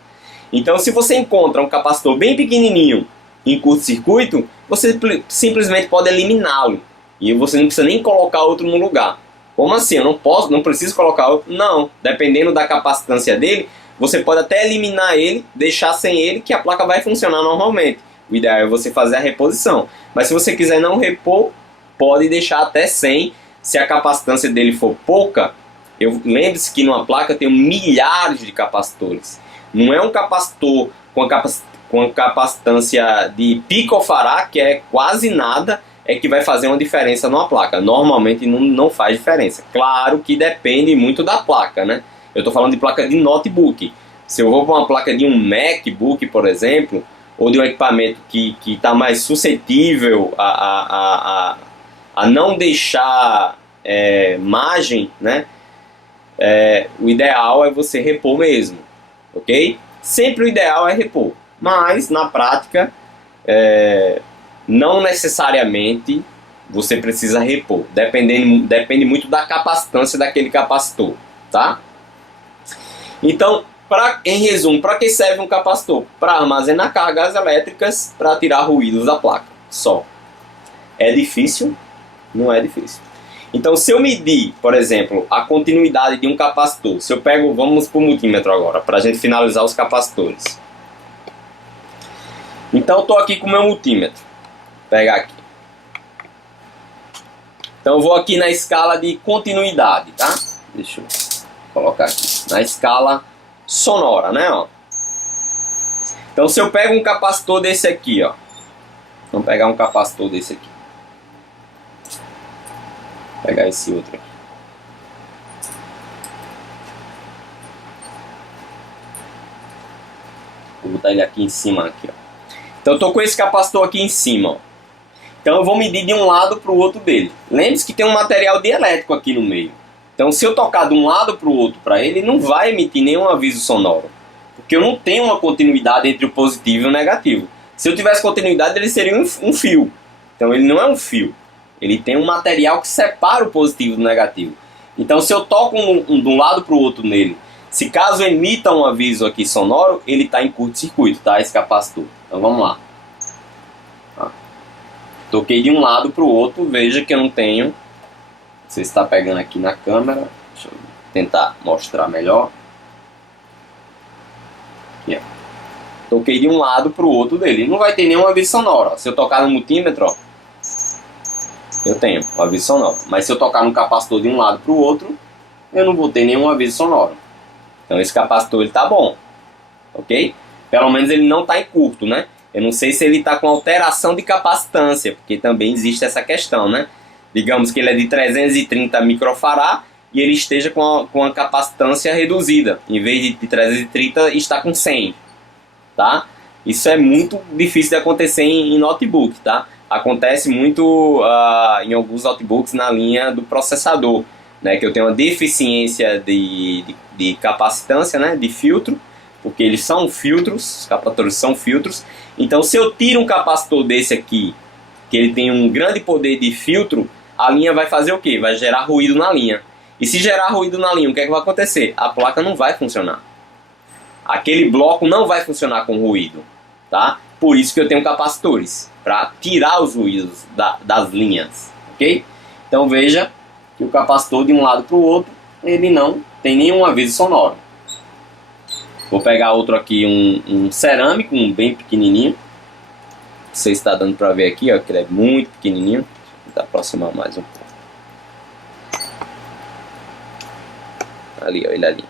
Então, se você encontra um capacitor bem pequenininho em curto-circuito, você simplesmente pode eliminá-lo. E você não precisa nem colocar outro no lugar. Como assim? Eu não preciso colocar outro? Não. Dependendo da capacitância dele, você pode até eliminar ele, deixar sem ele, que a placa vai funcionar normalmente. O ideal é você fazer a reposição. Mas se você quiser não repor, pode deixar até sem. Se a capacitância dele for pouca, lembre-se que numa placa tem milhares de capacitores. Não é um capacitor com a capacitância de picofarad, que é quase nada, é que vai fazer uma diferença numa placa. Normalmente não faz diferença. Claro que depende muito da placa, né? Eu estou falando de placa de notebook. Se eu vou para uma placa de um MacBook, por exemplo, ou de um equipamento que está mais suscetível a não deixar margem, né? O ideal é você repor mesmo, ok? Sempre o ideal é repor, mas na prática não necessariamente você precisa repor, depende muito da capacitância daquele capacitor, tá? Então, em resumo, para que serve um capacitor? Para armazenar cargas elétricas, para tirar ruídos da placa, só. É difícil? Não é difícil. Então, se eu medir, por exemplo, a continuidade de um capacitor, se eu pego, vamos para o multímetro agora, para a gente finalizar os capacitores. Então, eu estou aqui com o meu multímetro. Vou pegar aqui. Então, eu vou aqui na escala de continuidade, tá? Deixa eu colocar aqui. Na escala sonora, né? Ó. Então, se eu pego um capacitor desse aqui, ó. Vamos pegar um capacitor desse aqui. Vou pegar esse outro aqui. Vou botar ele aqui em cima, aqui, ó. Então, eu tô com esse capacitor aqui em cima, ó. Então, eu vou medir de um lado para o outro dele. Lembre-se que tem um material dielétrico aqui no meio. Então, se eu tocar de um lado para o outro para ele, não vai emitir nenhum aviso sonoro. Porque eu não tenho uma continuidade entre o positivo e o negativo. Se eu tivesse continuidade, ele seria um fio. Então, ele não é um fio. Ele tem um material que separa o positivo do negativo. Então, se eu toco de um lado para o outro nele, se caso emita um aviso aqui sonoro, ele está em curto-circuito, tá? Esse capacitor. Então, vamos lá. Toquei de um lado para o outro, veja que eu não tenho. Você está pegando aqui na câmera. Deixa eu tentar mostrar melhor. Aqui, ó. Toquei de um lado para o outro dele. Não vai ter nenhum aviso sonoro. Ó. Se eu tocar no multímetro, ó, eu tenho um aviso sonoro. Mas se eu tocar no capacitor de um lado para o outro, eu não vou ter nenhum aviso sonoro. Então esse capacitor ele tá bom. Ok? Pelo menos ele não está em curto, né? Eu não sei se ele está com alteração de capacitância, porque também existe essa questão, né? Digamos que ele é de 330 microfarad e ele esteja com a capacitância reduzida. Em vez de 330, está com 100. Tá? Isso é muito difícil de acontecer em notebook, tá? Acontece muito em alguns notebooks na linha do processador, né? Que eu tenho uma deficiência de capacitância, né? De filtro, porque eles são filtros, os capacitores são filtros. Então, se eu tiro um capacitor desse aqui, que ele tem um grande poder de filtro, a linha vai fazer o quê? Vai gerar ruído na linha. E se gerar ruído na linha, o que é que vai acontecer? A placa não vai funcionar. Aquele bloco não vai funcionar com ruído, tá? Por isso que eu tenho capacitores, para tirar os ruídos das linhas, ok? Então veja que o capacitor de um lado para o outro, ele não tem nenhum aviso sonoro. Vou pegar outro aqui, um cerâmico, um bem pequenininho. Você está dando para ver aqui, ó, que ele é muito pequenininho. Vou aproximar mais um pouco. Ali, ó, ele ali.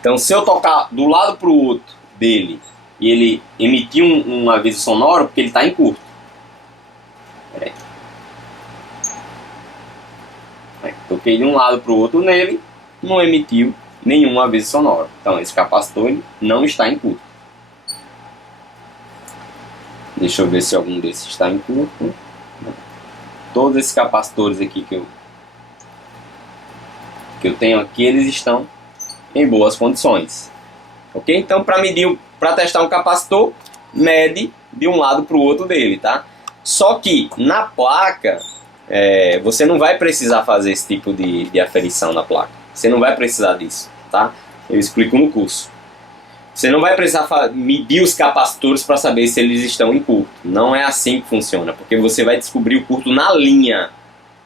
Então, se eu tocar do lado para o outro dele e ele emitir um aviso sonoro, porque ele está em curto. Peraí. Toquei de um lado para o outro nele, não emitiu nenhum aviso sonoro. Então, esse capacitor ele não está em curto. Deixa eu ver se algum desses está em curto. Todos esses capacitores aqui que eu tenho aqui, eles estão em boas condições. Ok? Então, para testar um capacitor, mede de um lado para o outro dele, tá? Só que na placa, você não vai precisar fazer esse tipo de aferição na placa. Você não vai precisar disso, tá? Eu explico no curso. Você não vai precisar medir os capacitores para saber se eles estão em curto. Não é assim que funciona, porque você vai descobrir o curto na linha.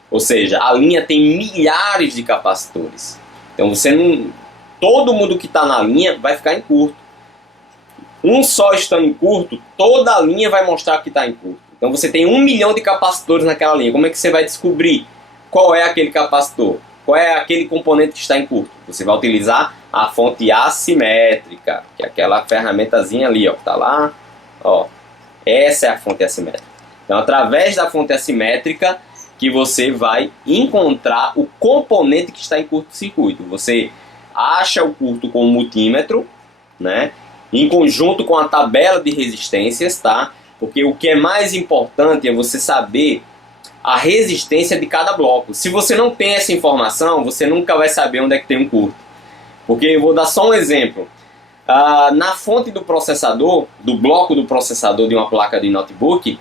Ou seja, a linha tem milhares de capacitores. Então você não... todo mundo que está na linha vai ficar em curto. Um só estando em curto, toda a linha vai mostrar que está em curto. Então você tem 1 milhão de capacitores naquela linha. Como é que você vai descobrir qual é aquele capacitor? Qual é aquele componente que está em curto? Você vai utilizar a fonte assimétrica, que é aquela ferramentazinha ali, ó, que está lá. Ó, essa é a fonte assimétrica. Então, através da fonte assimétrica, que você vai encontrar o componente que está em curto-circuito. Você acha o curto com o multímetro, né, em conjunto com a tabela de resistências, tá? Porque o que é mais importante é você saber a resistência de cada bloco. Se você não tem essa informação, você nunca vai saber onde é que tem um curto. Porque eu vou dar só um exemplo. Na fonte do processador, do bloco do processador de uma placa de notebook,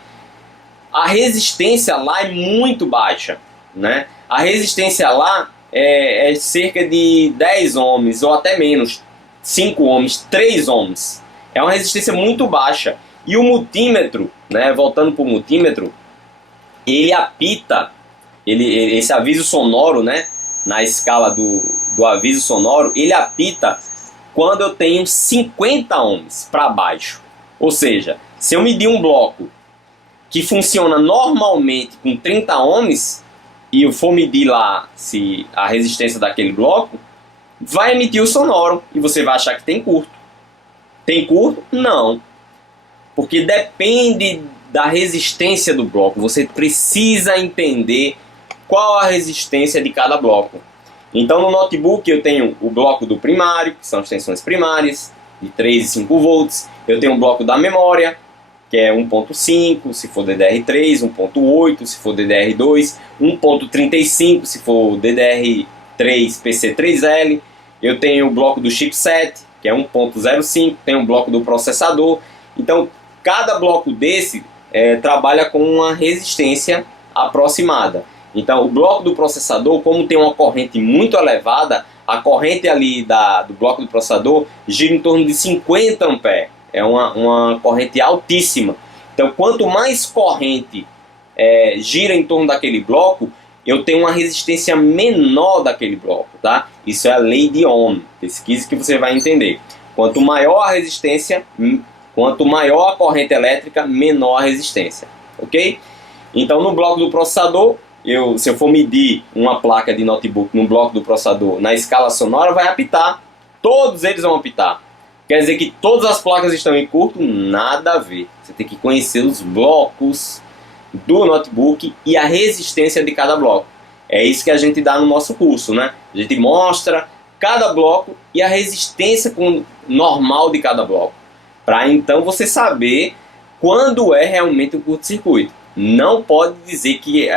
a resistência lá é muito baixa, né? A resistência lá é cerca de 10 ohms ou até menos, 5 ohms, 3 ohms. É uma resistência muito baixa. E o multímetro, né, voltando para o multímetro, ele apita, esse aviso sonoro, né, na escala do aviso sonoro, ele apita quando eu tenho 50 ohms para baixo. Ou seja, se eu medir um bloco que funciona normalmente com 30 ohms e eu for medir lá se a resistência daquele bloco, vai emitir o sonoro e você vai achar que tem curto. Tem curto? Não. Porque depende da resistência do bloco. Você precisa entender qual a resistência de cada bloco. Então no notebook eu tenho o bloco do primário, que são as tensões primárias, de 3 e 5 volts. Eu tenho o bloco da memória, que é 1.5, se for DDR3, 1.8, se for DDR2, 1.35, se for DDR3 PC3L. Eu tenho o bloco do chipset, que é 1.05, tem o bloco do processador. Então, cada bloco desse trabalha com uma resistência aproximada. Então, o bloco do processador, como tem uma corrente muito elevada, a corrente ali do bloco do processador gira em torno de 50 amperes. É uma corrente altíssima. Então, quanto mais corrente gira em torno daquele bloco, eu tenho uma resistência menor daquele bloco, tá? Isso é a lei de Ohm. Pesquise que você vai entender. Quanto maior a resistência, quanto maior a corrente elétrica, menor a resistência. Ok? Então, no bloco do processador, se eu for medir uma placa de notebook no bloco do processador na escala sonora, vai apitar. Todos eles vão apitar. Quer dizer que todas as placas estão em curto? Nada a ver. Você tem que conhecer os blocos do notebook e a resistência de cada bloco. É isso que a gente dá no nosso curso, né? A gente mostra cada bloco e a resistência normal de cada bloco. Para então você saber quando é realmente um curto-circuito. Não pode dizer que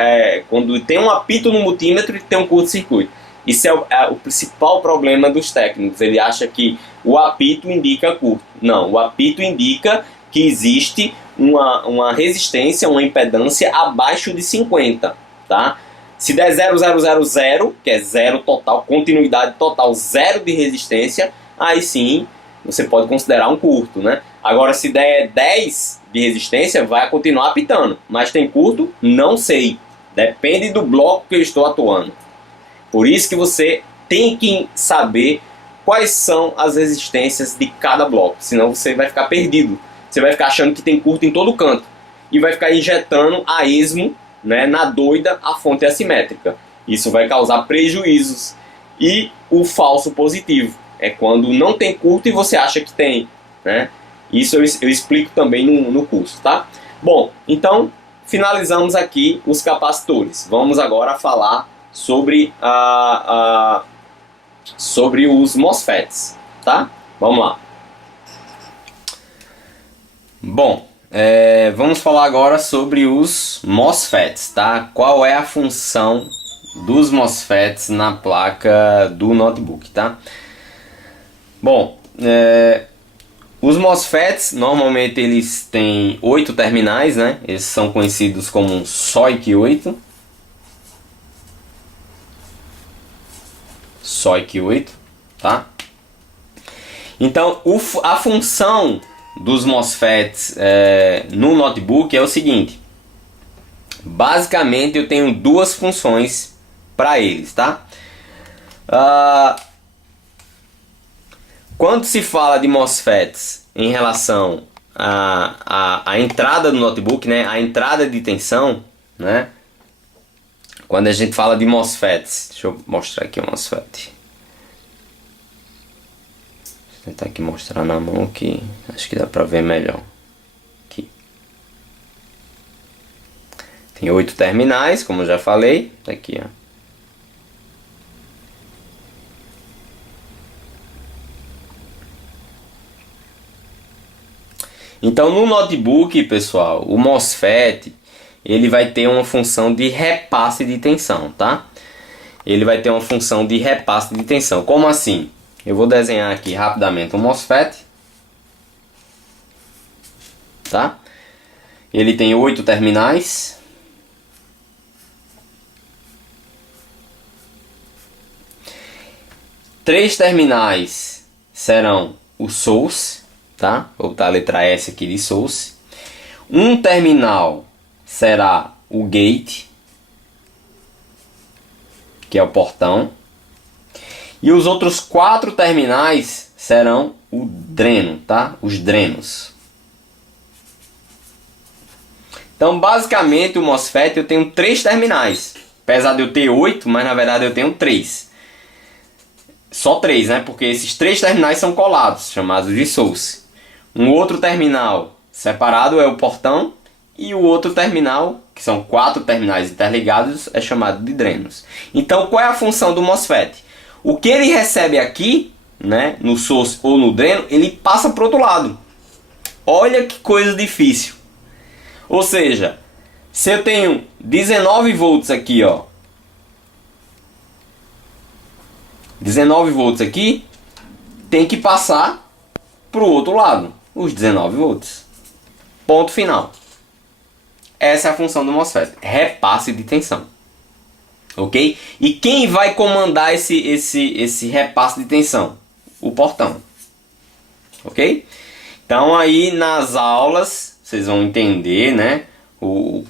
quando tem um apito no multímetro tem um curto-circuito. Isso é o principal problema dos técnicos. Ele acha que o apito indica curto. Não, o apito indica que existe uma resistência, uma impedância abaixo de 50. Tá? Se der 0,000, que é zero total, continuidade total, zero de resistência, aí sim você pode considerar um curto, né? Agora, se der 10 de resistência, vai continuar apitando. Mas tem curto? Não sei. Depende do bloco que eu estou atuando. Por isso que você tem que saber quais são as resistências de cada bloco. Senão você vai ficar perdido. Você vai ficar achando que tem curto em todo canto. E vai ficar injetando a esmo, né, na doida, a fonte assimétrica. Isso vai causar prejuízos. E o falso positivo. É quando não tem curto e você acha que tem, né? Isso eu explico também no curso, tá? Bom, então finalizamos aqui os capacitores. Vamos agora falar sobre sobre os MOSFETs, tá? Vamos lá. Bom, vamos falar agora sobre os MOSFETs, tá? Qual é a função dos MOSFETs na placa do notebook, tá? Bom, os MOSFETs normalmente eles têm 8 terminais, né? Eles são conhecidos como SOIC 8. SOIC 8, tá? Então, a função dos MOSFETs no notebook é o seguinte. Basicamente, eu tenho duas funções para eles, tá? Quando se fala de MOSFETs em relação à entrada do notebook, né? A entrada de tensão, né? Quando a gente fala de MOSFETs, deixa eu mostrar aqui o MOSFET. Vou tentar aqui mostrar na mão que acho que dá pra ver melhor. Aqui. Tem 8 terminais, como eu já falei. Aqui, ó. Então no notebook, pessoal, o MOSFET ele vai ter uma função de repasse de tensão, tá? Ele vai ter uma função de repasse de tensão. Como assim? Eu vou desenhar aqui rapidamente um MOSFET, tá? Ele tem 8 terminais. Três terminais serão o source, tá? Vou botar a letra S aqui de source. Um terminal será o gate, que é o portão. E os outros 4 terminais serão o dreno, tá? Os drenos. Então, basicamente, o MOSFET eu tenho 3 terminais. Apesar de eu ter 8, mas na verdade eu tenho 3. Só 3, né? Porque esses 3 terminais são colados, chamados de source. Um outro terminal separado é o portão. E o outro terminal, que são 4 terminais interligados, é chamado de drenos. Então, qual é a função do MOSFET? O que ele recebe aqui, né, no source ou no dreno, ele passa para o outro lado. Olha que coisa difícil. Ou seja, se eu tenho 19 volts aqui, ó. 19 volts aqui, tem que passar para o outro lado, os 19 volts. Ponto final. Essa é a função do MOSFET, repasse de tensão. Ok? E quem vai comandar esse repasse de tensão? O portão. Ok? Então aí nas aulas vocês vão entender, né?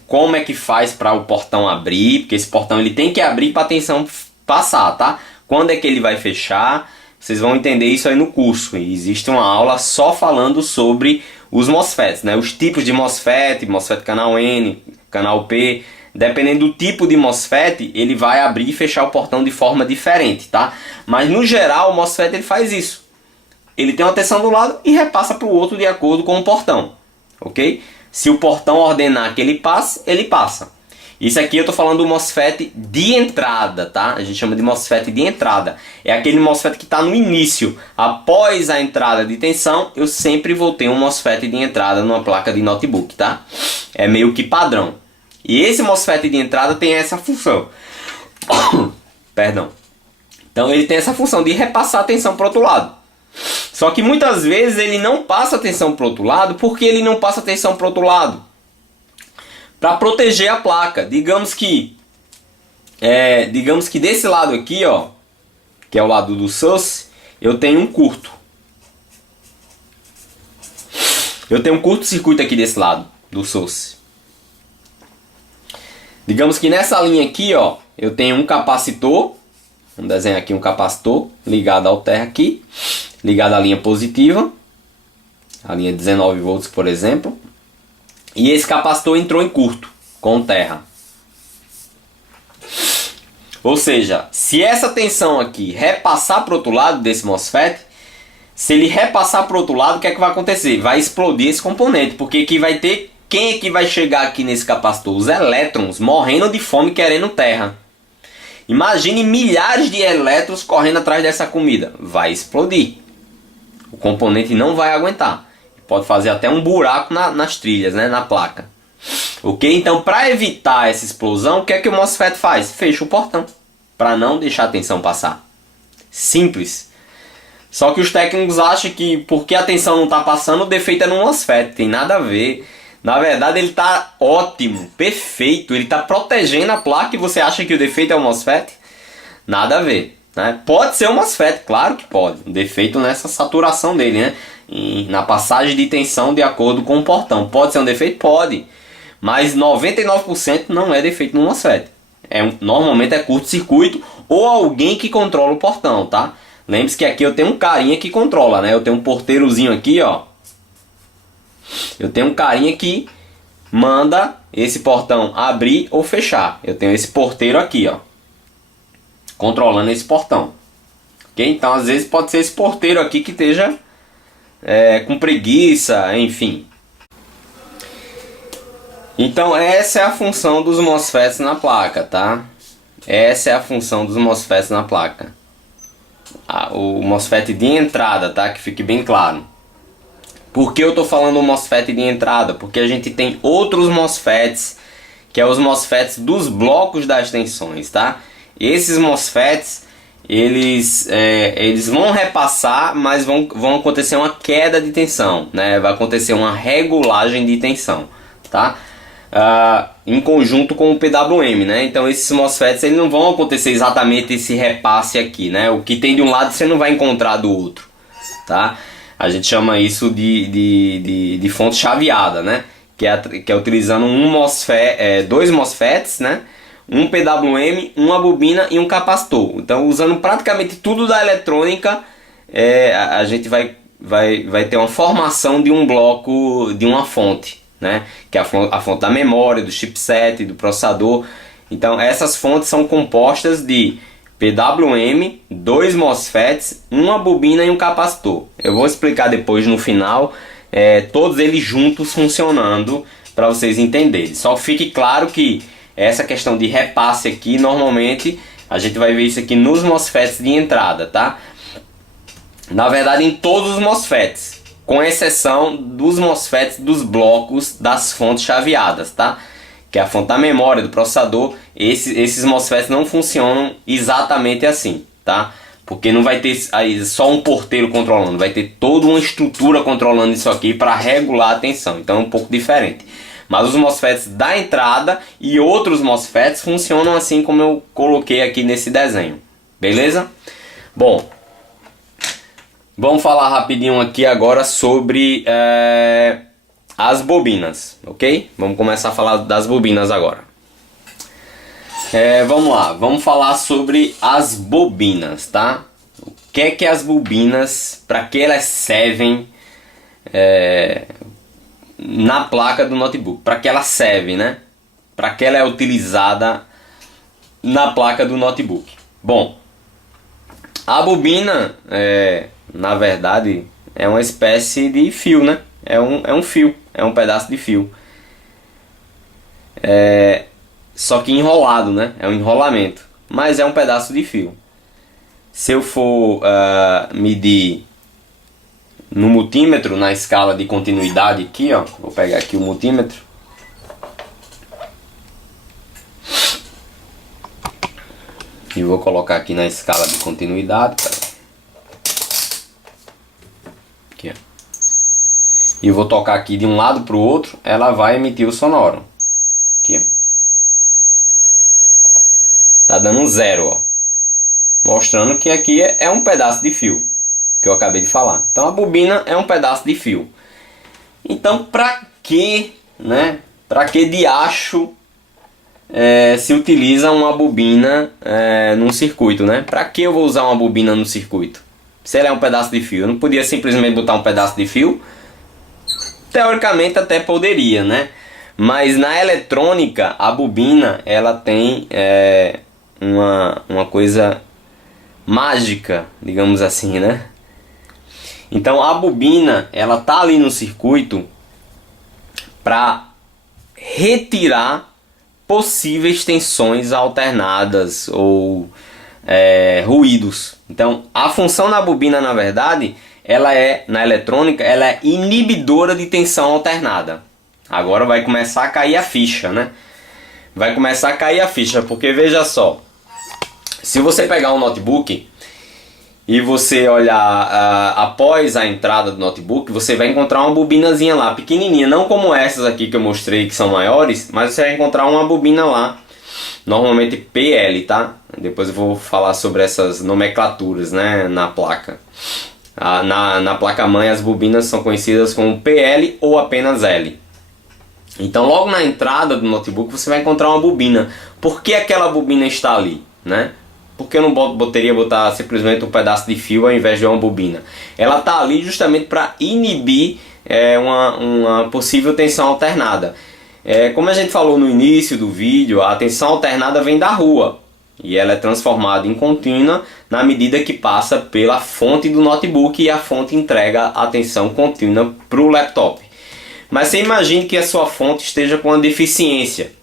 Como é que faz para o portão abrir, porque esse portão ele tem que abrir para a tensão passar, tá? Quando é que ele vai fechar? Vocês vão entender isso aí no curso. E existe uma aula só falando sobre os MOSFETs, né? Os tipos de MOSFET, MOSFET canal N, canal P. Dependendo do tipo de MOSFET, ele vai abrir e fechar o portão de forma diferente, tá? Mas no geral o MOSFET ele faz isso. Ele tem uma tensão do lado e repassa para o outro de acordo com o portão, ok? Se o portão ordenar que ele passe, ele passa. Isso aqui eu estou falando do MOSFET de entrada, tá? A gente chama de MOSFET de entrada. É aquele MOSFET que está no início. Após a entrada de tensão, eu sempre vou ter um MOSFET de entrada numa placa de notebook, tá? É meio que padrão. E esse MOSFET de entrada tem essa função. Perdão. Então ele tem essa função de repassar a tensão para o outro lado. Só que muitas vezes ele não passa a tensão para o outro lado. Por que ele não passa a tensão para o outro lado? Para proteger a placa. Digamos que desse lado aqui, ó, que é o lado do source, eu tenho um curto. Eu tenho um curto-circuito aqui desse lado do source. Digamos que nessa linha aqui, ó, eu tenho um capacitor. Vamos desenhar aqui um capacitor ligado ao terra aqui, ligado à linha positiva, a linha 19 volts, por exemplo. E esse capacitor entrou em curto com terra. Ou seja, se essa tensão aqui repassar para o outro lado desse MOSFET, se ele repassar para o outro lado, o que é que vai acontecer? Vai explodir esse componente, porque aqui vai ter... Quem é que vai chegar aqui nesse capacitor? Os elétrons morrendo de fome querendo terra. Imagine milhares de elétrons correndo atrás dessa comida. Vai explodir. O componente não vai aguentar. Pode fazer até um buraco nas trilhas, né? Na placa. Ok? Então, para evitar essa explosão, o que é que o MOSFET faz? Fecha o portão. Para não deixar a tensão passar. Simples. Só que os técnicos acham que porque a tensão não está passando, o defeito é no MOSFET. Tem nada a ver. Na verdade, ele está ótimo, perfeito. Ele está protegendo a placa e você acha que o defeito é o MOSFET? Nada a ver. Né? Pode ser o MOSFET, claro que pode. O defeito nessa saturação dele, né? Na passagem de tensão de acordo com o portão. Pode ser um defeito? Pode. Mas 99% não é defeito no MOSFET. Normalmente é curto-circuito ou alguém que controla o portão, tá? Lembre-se que aqui eu tenho um carinha que controla, né? Eu tenho um porteirozinho aqui, ó. Eu tenho um carinha que manda esse portão abrir ou fechar. Eu tenho esse porteiro aqui, ó, controlando esse portão. Ok? Então, às vezes pode ser esse porteiro aqui que esteja com preguiça, enfim. Então, essa é a função dos MOSFETs na placa, tá? Essa é a função dos MOSFETs na placa. O MOSFET de entrada, tá? Que fique bem claro. Por que eu estou falando o MOSFET de entrada? Porque a gente tem outros MOSFETs, que é os MOSFETs dos blocos das tensões, tá? Esses MOSFETs, eles vão repassar, mas vão acontecer uma queda de tensão, né? Vai acontecer uma regulagem de tensão, tá? Em conjunto com o PWM, né? Então esses MOSFETs eles não vão acontecer exatamente esse repasse aqui, né? O que tem de um lado você não vai encontrar do outro, tá? A gente chama isso de fonte chaveada, né? Que é utilizando dois MOSFETs, né? Um PWM, uma bobina e um capacitor. Então, usando praticamente tudo da eletrônica, a gente vai ter uma formação de um bloco, de uma fonte, né? Que é a fonte da memória, do chipset, do processador. Então, essas fontes são compostas de PWM, dois MOSFETs, uma bobina e um capacitor. Eu vou explicar depois no final, todos eles juntos funcionando para vocês entenderem. Só fique claro que essa questão de repasse aqui, normalmente a gente vai ver isso aqui nos MOSFETs de entrada, tá? Na verdade, em todos os MOSFETs, com exceção dos MOSFETs dos blocos das fontes chaveadas, tá? Que é a fonte da memória, do processador. Esses MOSFETs não funcionam exatamente assim, tá? Porque não vai ter aí só um porteiro controlando, vai ter toda uma estrutura controlando isso aqui para regular a tensão. Então é um pouco diferente. Mas os MOSFETs da entrada e outros MOSFETs funcionam assim como eu coloquei aqui nesse desenho. Beleza? Bom, vamos falar rapidinho aqui agora sobre as bobinas, ok? Vamos começar a falar das bobinas agora. Vamos lá, vamos falar sobre as bobinas, tá? O que é as bobinas, para que elas servem na placa do notebook? Para que ela serve, né? Para que ela é utilizada na placa do notebook? Bom, a bobina, na verdade, é uma espécie de fio, né? É um fio, é um pedaço de fio. Só que enrolado, né? É um enrolamento, mas é um pedaço de fio. Se eu for medir no multímetro, na escala de continuidade aqui, ó, vou pegar aqui o multímetro. E vou colocar aqui na escala de continuidade, aqui, ó. E vou tocar aqui de um lado para o outro, ela vai emitir o sonoro. Aqui, ó. Tá dando um 0, ó. Mostrando que aqui é um pedaço de fio, que eu acabei de falar. Então a bobina é um pedaço de fio. Então pra que, né? Pra que diacho se utiliza uma bobina num circuito, né? Pra que eu vou usar uma bobina no circuito? Se ela é um pedaço de fio, eu não podia simplesmente botar um pedaço de fio? Teoricamente até poderia, né? Mas na eletrônica a bobina ela tem uma coisa mágica, digamos assim, né? Então a bobina, ela tá ali no circuito para retirar possíveis tensões alternadas ou ruídos. Então a função da bobina, na verdade, ela é, na eletrônica, ela é inibidora de tensão alternada. Agora vai começar a cair a ficha, né? Vai começar a cair a ficha, porque veja só, se você pegar um notebook e você olhar após a entrada do notebook, você vai encontrar uma bobinazinha lá, pequenininha, não como essas aqui que eu mostrei que são maiores, mas você vai encontrar uma bobina lá, normalmente PL, tá? Depois eu vou falar sobre essas nomenclaturas, né, na placa. Na placa-mãe as bobinas são conhecidas como PL ou apenas L. Então logo na entrada do notebook você vai encontrar uma bobina. Por que aquela bobina está ali, né? Por que eu não poderia botar simplesmente um pedaço de fio ao invés de uma bobina? Ela está ali justamente para inibir uma possível tensão alternada. Como a gente falou no início do vídeo, a tensão alternada vem da rua e ela é transformada em contínua na medida que passa pela fonte do notebook e a fonte entrega a tensão contínua para o laptop. Mas você imagine que a sua fonte esteja com uma deficiência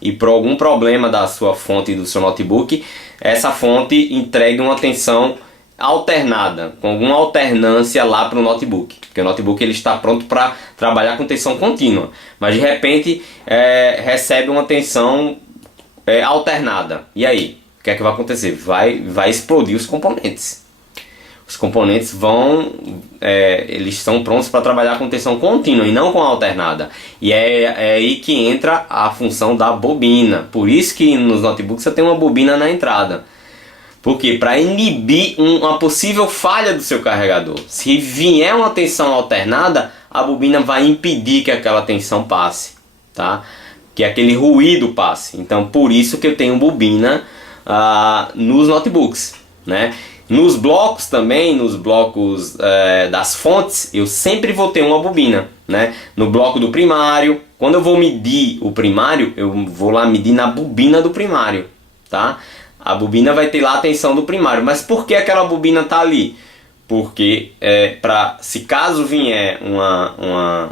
e por algum problema da sua fonte do seu notebook, essa fonte entregue uma tensão alternada, com alguma alternância lá para o notebook. Porque o notebook ele está pronto para trabalhar com tensão contínua, mas de repente recebe uma tensão alternada. E aí? O que é que vai acontecer? Vai explodir os componentes. Os componentes eles estão prontos para trabalhar com tensão contínua e não com alternada. E é aí que entra a função da bobina. Por isso que nos notebooks você tem uma bobina na entrada. Por quê? Para inibir uma possível falha do seu carregador. Se vier uma tensão alternada, a bobina vai impedir que aquela tensão passe, tá? Que aquele ruído passe. Então por isso que eu tenho bobina nos notebooks, né? Nos blocos também, nos blocos das fontes, eu sempre vou ter uma bobina, né? No bloco do primário, quando eu vou medir o primário, eu vou lá medir na bobina do primário, tá? A bobina vai ter lá a tensão do primário, mas por que aquela bobina tá ali? Porque se caso vier uma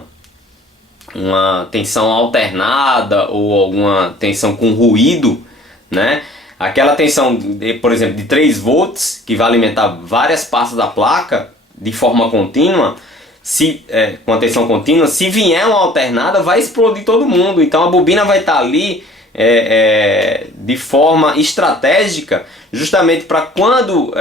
tensão alternada ou alguma tensão com ruído, né? Aquela tensão, por exemplo, de 3 volts, que vai alimentar várias partes da placa de forma contínua, com a tensão contínua, se vier uma alternada, vai explodir todo mundo. Então a bobina vai estar ali de forma estratégica, justamente para quando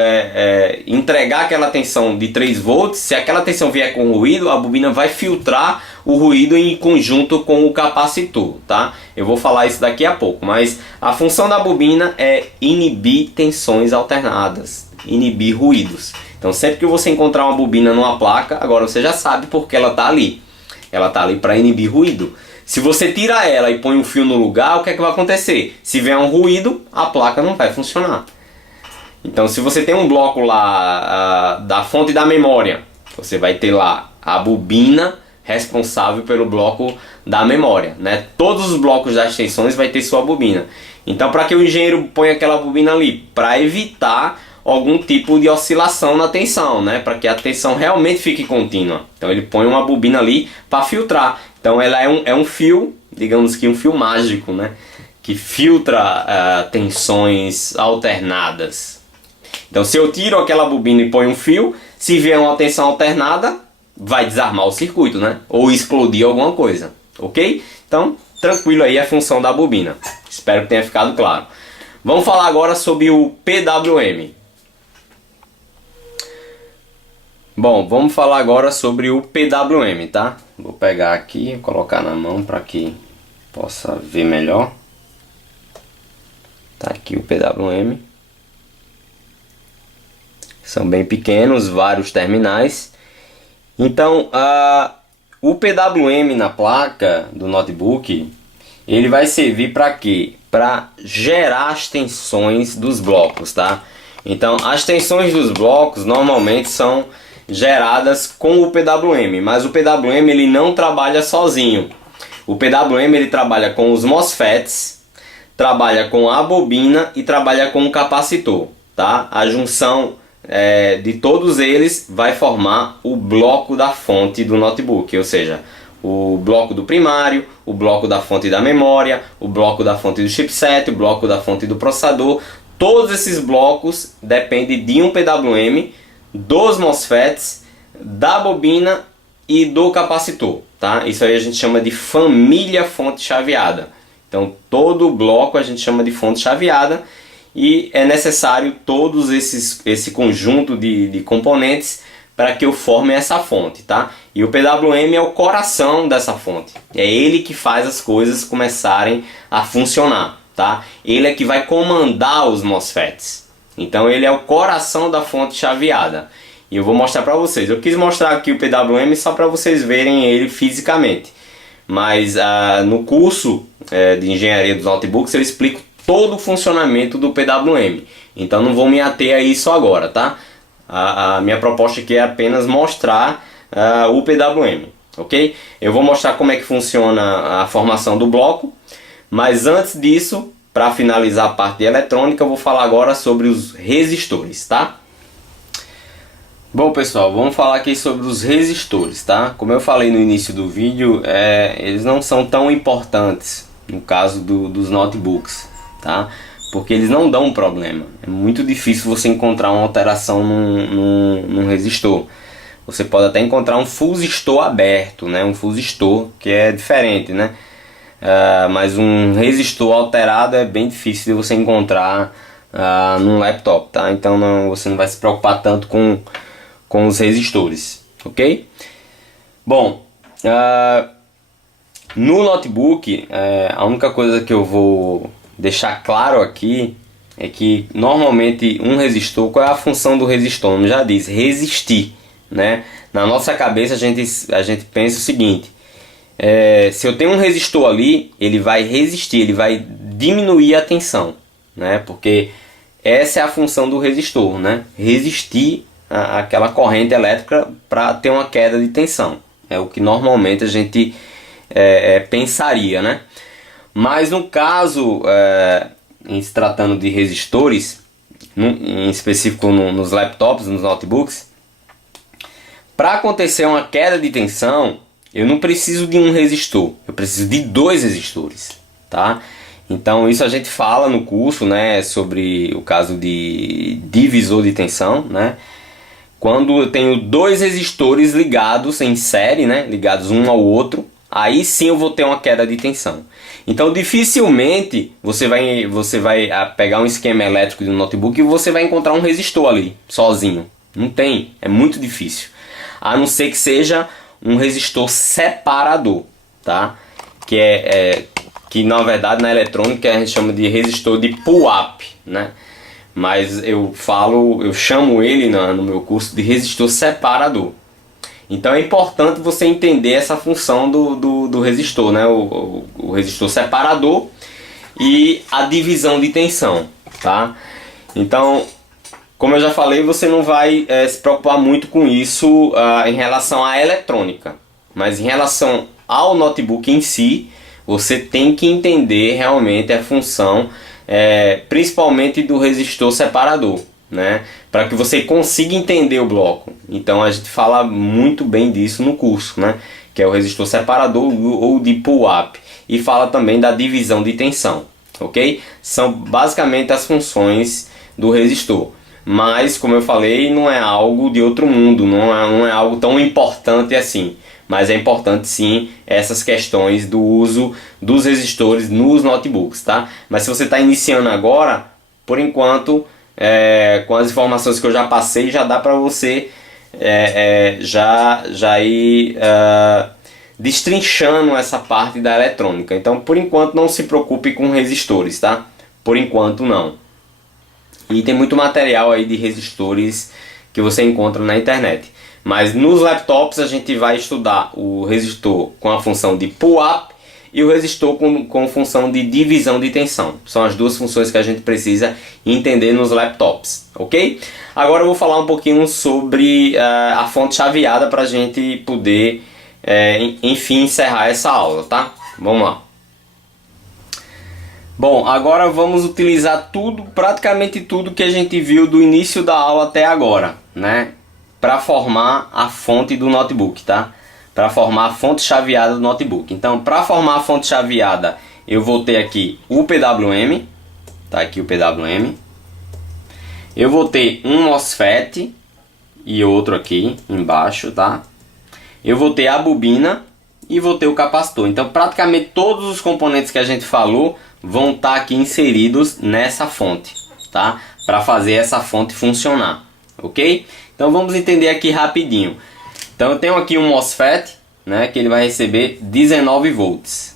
entregar aquela tensão de 3 volts, se aquela tensão vier com ruído, a bobina vai filtrar o ruído em conjunto com o capacitor, tá? Eu vou falar isso daqui a pouco, mas a função da bobina é inibir tensões alternadas, inibir ruídos. Então sempre que você encontrar uma bobina numa placa, agora você já sabe porque ela está ali. Ela está ali para inibir ruído. Se você tira ela e põe um fio no lugar, o que é que vai acontecer? Se vier um ruído, a placa não vai funcionar. Então se você tem um bloco lá da fonte da memória, você vai ter lá a bobina responsável pelo bloco da memória, né? Todos os blocos das tensões vai ter sua bobina. Então para que o engenheiro ponha aquela bobina ali? Para evitar algum tipo de oscilação na tensão, né? Para que a tensão realmente fique contínua. Então ele põe uma bobina ali para filtrar. Então ela é um fio, digamos que um fio mágico, né? Que filtra tensões alternadas. Então se eu tiro aquela bobina e ponho um fio, se vier uma tensão alternada, vai desarmar o circuito, né? Ou explodir alguma coisa, ok? Então, tranquilo aí a função da bobina. Espero que tenha ficado claro. Vamos falar agora sobre o PWM. Bom, vamos falar agora sobre o PWM, tá? Vou pegar aqui e colocar na mão para que possa ver melhor. Tá aqui o PWM. São bem pequenos, vários terminais. Então, o PWM na placa do notebook, ele vai servir para quê? Para gerar as tensões dos blocos, tá? Então, as tensões dos blocos normalmente são geradas com o PWM, mas o PWM ele não trabalha sozinho. O PWM ele trabalha com os MOSFETs, trabalha com a bobina e trabalha com o capacitor, tá? A junção de todos eles vai formar o bloco da fonte do notebook, ou seja, o bloco do primário, o bloco da fonte da memória, o bloco da fonte do chipset, o bloco da fonte do processador. Todos esses blocos dependem de um PWM, dos MOSFETs, da bobina e do capacitor, tá? Isso aí a gente chama de família fonte chaveada. Então todo bloco a gente chama de fonte chaveada e é necessário todos esse conjunto de componentes para que eu forme essa fonte, tá? E o PWM é o coração dessa fonte. É ele que faz as coisas começarem a funcionar, tá? Ele é que vai comandar os MOSFETs. Então ele é o coração da fonte chaveada. E eu vou mostrar para vocês. Eu quis mostrar aqui o PWM só para vocês verem ele fisicamente. Mas no curso de engenharia dos notebooks eu explico todo o funcionamento do PWM. Então não vou me ater a isso agora, tá? A minha proposta aqui é apenas mostrar o PWM, ok? Eu vou mostrar como é que funciona a formação do bloco. Mas antes disso, para finalizar a parte de eletrônica, eu vou falar agora sobre os resistores, tá? Bom pessoal, vamos falar aqui sobre os resistores, tá? Como eu falei no início do vídeo, eles não são tão importantes no caso dos notebooks, tá? Porque eles não dão um problema. É muito difícil você encontrar uma alteração num resistor. Você pode até encontrar um fusistor aberto, né? Um fusistor que é diferente, né? Mas um resistor alterado é bem difícil de você encontrar num laptop, tá? Então você não vai se preocupar tanto com os resistores, ok? Bom, no notebook, a única coisa que eu vou deixar claro aqui é que normalmente um resistor, qual é a função do resistor? Como já diz, resistir, né? Na nossa cabeça a gente pensa o seguinte: se eu tenho um resistor ali, ele vai resistir, ele vai diminuir a tensão, né? Porque essa é a função do resistor, né? Resistir aquela corrente elétrica para ter uma queda de tensão. É o que normalmente a gente pensaria, né? Mas no caso, em se tratando de resistores, em específico nos laptops, nos notebooks, para acontecer uma queda de tensão, eu não preciso de um resistor, eu preciso de dois resistores, tá? Então isso a gente fala no curso, né, sobre o caso de divisor de tensão, né? Quando eu tenho dois resistores ligados em série, né, ligados um ao outro, aí sim eu vou ter uma queda de tensão. Então dificilmente você vai pegar um esquema elétrico de um notebook e você vai encontrar um resistor ali, sozinho. Não tem, é muito difícil. A não ser que seja um resistor separador, tá? Que na verdade na eletrônica a gente chama de resistor de pull-up, né? Mas eu chamo ele no meu curso de resistor separador. Então é importante você entender essa função do resistor, né? O resistor separador e a divisão de tensão, tá? Então, como eu já falei, você não vai se preocupar muito com isso em relação à eletrônica. Mas em relação ao notebook em si, você tem que entender realmente a função, principalmente do resistor separador, né? Para que você consiga entender o bloco. Então a gente fala muito bem disso no curso, né? Que é o resistor separador ou de pull-up. E fala também da divisão de tensão, ok? São basicamente as funções do resistor. Mas, como eu falei, não é algo de outro mundo, não é algo tão importante assim. Mas é importante sim essas questões do uso dos resistores nos notebooks, tá? Mas se você está iniciando agora, por enquanto, com as informações que eu já passei, já dá para você já ir destrinchando essa parte da eletrônica. Então, por enquanto, não se preocupe com resistores, tá? Por enquanto, não. E tem muito material aí de resistores que você encontra na internet. Mas nos laptops a gente vai estudar o resistor com a função de pull-up e o resistor com função de divisão de tensão. São as duas funções que a gente precisa entender nos laptops, ok? Agora eu vou falar um pouquinho sobre a fonte chaveada para a gente poder, enfim, encerrar essa aula, tá? Vamos lá. Bom, agora vamos utilizar tudo, praticamente tudo que a gente viu do início da aula até agora, né? Para formar a fonte do notebook, tá? Para formar a fonte chaveada do notebook. Então, para formar a fonte chaveada, eu vou ter aqui o PWM, tá aqui o PWM. Eu vou ter um MOSFET e outro aqui embaixo, tá? Eu vou ter a bobina e vou ter o capacitor. Então, praticamente todos os componentes que a gente falou vão estar aqui inseridos nessa fonte, tá? Para fazer essa fonte funcionar, ok? Então, vamos entender aqui rapidinho. Então, eu tenho aqui um MOSFET, né? Que ele vai receber 19 volts.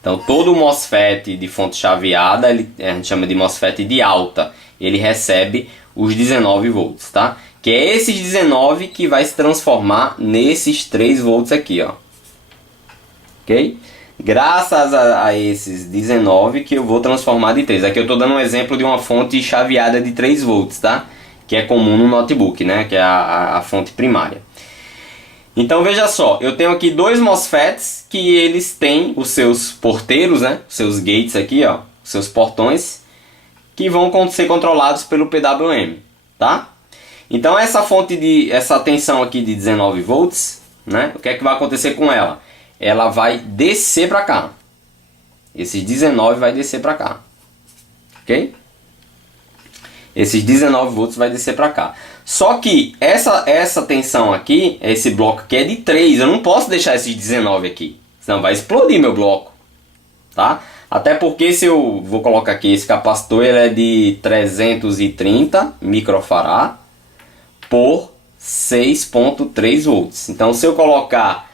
Então, todo MOSFET de fonte chaveada, a gente chama de MOSFET de alta. Ele recebe os 19 volts, tá? Que é esses 19 que vai se transformar nesses 3 volts aqui, ó. Ok? Graças a esses 19 que eu vou transformar de 3. Aqui eu estou dando um exemplo de uma fonte chaveada de 3 volts, tá? Que é comum no notebook, né? Que é a fonte primária. Então veja só, eu tenho aqui dois MOSFETs que eles têm os seus porteiros, né? Os seus gates aqui, ó. Os seus portões que vão ser controlados pelo PWM, tá? Então essa tensão aqui de 19 volts, né? O que é que vai acontecer com ela? Ela vai descer para cá. Esses 19 vai descer para cá. Ok? Esses 19 volts vai descer para cá. Só que essa tensão aqui, esse bloco aqui é de 3. Eu não posso deixar esses 19 aqui. Senão vai explodir meu bloco. Tá? Até porque se eu vou colocar aqui esse capacitor, ele é de 330 microfarad por 6.3 volts. Então se eu colocar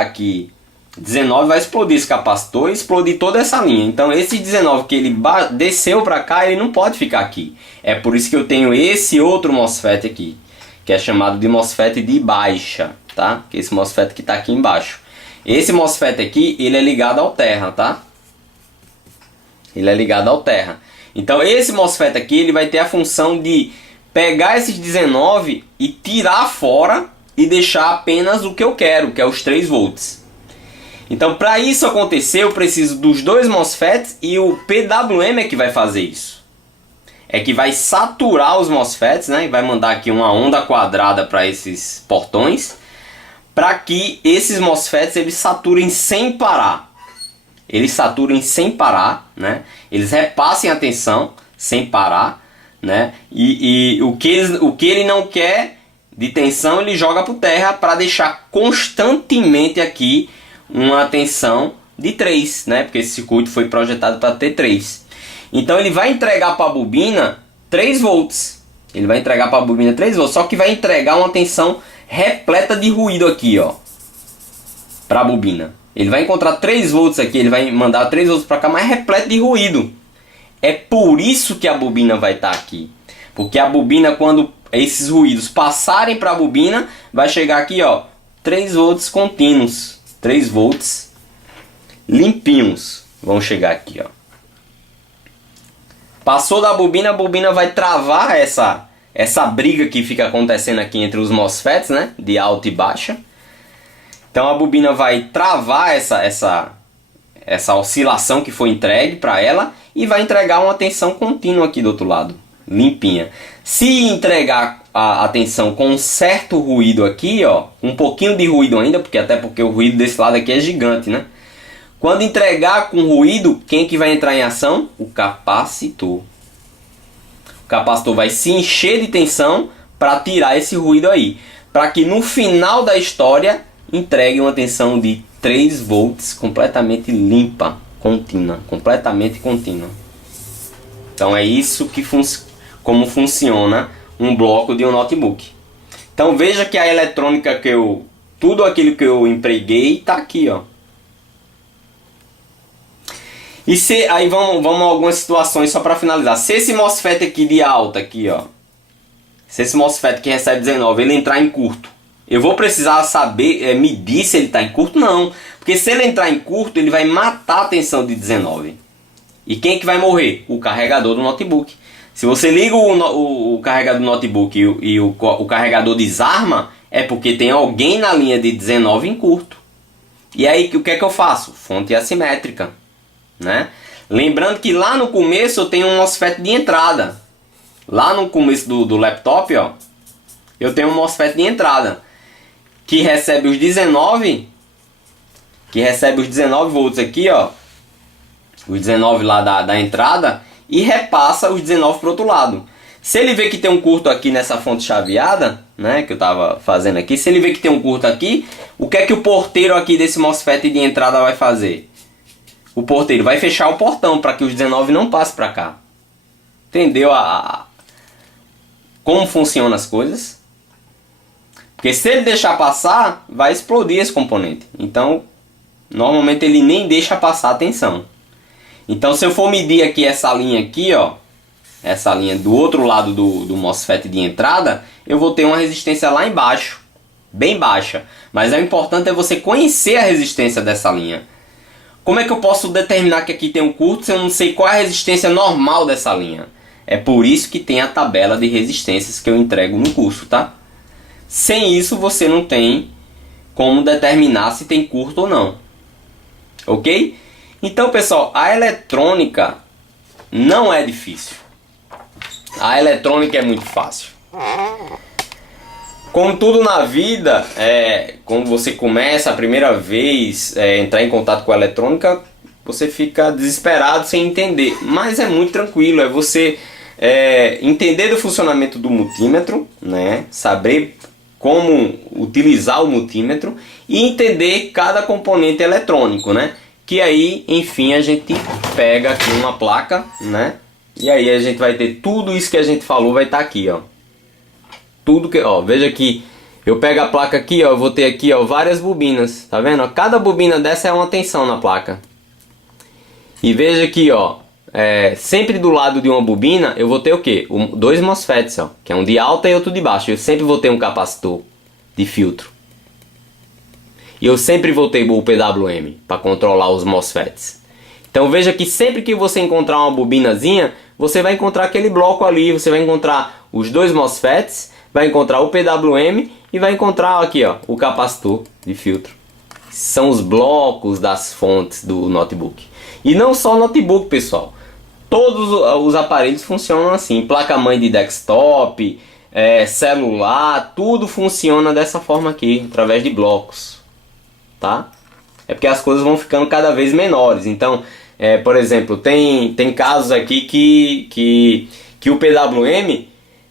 aqui 19, vai explodir esse capacitor e explodir toda essa linha. Então esse 19 que ele desceu para cá, ele não pode ficar aqui. É por isso que eu tenho esse outro MOSFET aqui, que é chamado de MOSFET de baixa, tá? Que é esse MOSFET que está aqui embaixo. Esse MOSFET aqui, ele é ligado ao terra, tá? Ele é ligado ao terra. Então esse MOSFET aqui, ele vai ter a função de pegar esses 19 e tirar fora e deixar apenas o que eu quero, que é os 3 volts. Então para isso acontecer, eu preciso dos dois MOSFETs e o PWM é que vai fazer isso. É que vai saturar os MOSFETs, né? E vai mandar aqui uma onda quadrada para esses portões, para que esses MOSFETs eles saturem sem parar. Eles saturem sem parar, né? Eles repassem a tensão sem parar, né? E o que ele não quer de tensão, ele joga por terra para deixar constantemente aqui uma tensão de 3, né? Porque esse circuito foi projetado para ter 3. Então ele vai entregar para a bobina 3 volts. Ele vai entregar para a bobina 3 volts, só que vai entregar uma tensão repleta de ruído aqui, ó, para a bobina. Ele vai encontrar 3 volts aqui, ele vai mandar 3 volts para cá, mas repleto de ruído. É por isso que a bobina vai estar aqui. Porque a bobina, quando esses ruídos passarem para a bobina, vai chegar aqui, ó, 3 volts contínuos. 3 volts limpinhos vão chegar aqui, ó. Passou da bobina, a bobina vai travar essa briga que fica acontecendo aqui entre os MOSFETs, né, de alta e baixa. Então a bobina vai travar essa oscilação que foi entregue para ela e vai entregar uma tensão contínua aqui do outro lado, limpinha. Se entregar a tensão com um certo ruído aqui, ó, um pouquinho de ruído ainda, até porque o ruído desse lado aqui é gigante, né? Quando entregar com ruído, quem que vai entrar em ação? O capacitor. O capacitor vai se encher de tensão para tirar esse ruído aí, para que no final da história entregue uma tensão de 3 volts completamente limpa, contínua, completamente contínua. Então é isso que como funciona um bloco de um notebook. Então veja que a eletrônica tudo aquilo que eu empreguei está aqui, ó. E aí vamos a algumas situações só para finalizar. Se esse MOSFET aqui de alta, aqui, ó, se esse MOSFET que recebe 19, ele entrar em curto, eu vou precisar saber, medir se ele está em curto? Não. Porque se ele entrar em curto, ele vai matar a tensão de 19. E quem que vai morrer? O carregador do notebook. Se você liga o carregador do notebook e o carregador desarma, é porque tem alguém na linha de 19 em curto. E aí o que é que eu faço? Fonte assimétrica, né? Lembrando que lá no começo eu tenho um MOSFET de entrada. Lá no começo do laptop, ó, eu tenho um MOSFET de entrada que recebe os 19 volts aqui, ó, os 19 lá da entrada, e repassa os 19 para o outro lado. Se ele vê que tem um curto aqui nessa fonte chaveada, né, que eu estava fazendo aqui, se ele vê que tem um curto aqui, o que é que o porteiro aqui desse MOSFET de entrada vai fazer? O porteiro vai fechar o portão para que os 19 não passem para cá. Entendeu como funcionam as coisas? Porque se ele deixar passar, vai explodir esse componente. Então, normalmente ele nem deixa passar a tensão. Então, se eu for medir aqui essa linha aqui, ó, essa linha do outro lado do MOSFET de entrada, eu vou ter uma resistência lá embaixo, bem baixa. Mas o importante é você conhecer a resistência dessa linha. Como é que eu posso determinar que aqui tem um curto se eu não sei qual é a resistência normal dessa linha? É por isso que tem a tabela de resistências que eu entrego no curso, tá? Sem isso você não tem como determinar se tem curto ou não. Ok? Então, pessoal, a eletrônica não é difícil. A eletrônica é muito fácil. Como tudo na vida, quando você começa a primeira vez entrar em contato com a eletrônica, você fica desesperado sem entender. Mas é muito tranquilo, é você entender do funcionamento do multímetro, né? Saber como utilizar o multímetro e entender cada componente eletrônico, né? Que aí, enfim, a gente pega aqui uma placa, né? E aí a gente vai ter tudo isso que a gente falou, vai estar aqui, ó. Tudo que, ó, veja que eu pego a placa aqui, ó, eu vou ter aqui, ó, várias bobinas, tá vendo? Cada bobina dessa é uma tensão na placa. E veja aqui, ó, sempre do lado de uma bobina eu vou ter o quê? Dois MOSFETs, ó, que é um de alta e outro de baixo. Eu sempre vou ter um capacitor de filtro. E eu sempre vou ter o PWM para controlar os MOSFETs. Então veja que sempre que você encontrar uma bobinazinha, você vai encontrar aquele bloco ali, você vai encontrar os dois MOSFETs, vai encontrar o PWM e vai encontrar aqui, ó, o capacitor de filtro. São os blocos das fontes do notebook. E não só notebook, pessoal. Todos os aparelhos funcionam assim. Placa-mãe de desktop, celular, tudo funciona dessa forma aqui, através de blocos. Tá? É porque as coisas vão ficando cada vez menores. Então, por exemplo, tem casos aqui que o PWM,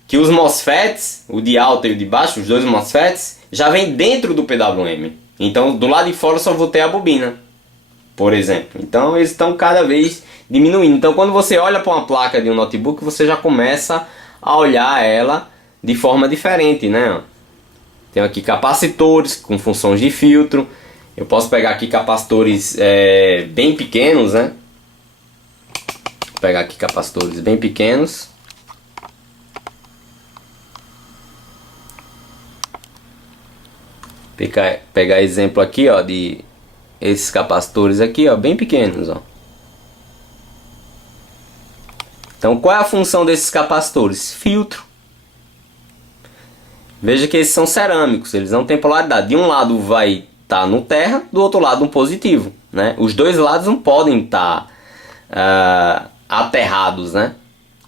que os MOSFETs, o de alta e o de baixo, os dois MOSFETs, já vem dentro do PWM. Então, do lado de fora eu só vou ter a bobina, por exemplo. Então, eles estão cada vez diminuindo. Então, quando você olha para uma placa de um notebook, você já começa a olhar ela de forma diferente, né? Tem aqui capacitores com funções de filtro. Eu posso pegar aqui capacitores bem pequenos, né? Vou pegar aqui capacitores bem pequenos. Pegar exemplo aqui, ó, de esses capacitores aqui, ó, bem pequenos, ó. Então, qual é a função desses capacitores? Filtro. Veja que eles são cerâmicos, eles não têm polaridade. De um lado vai estar no terra, do outro lado um positivo, né? Os dois lados não podem estar aterrados, né?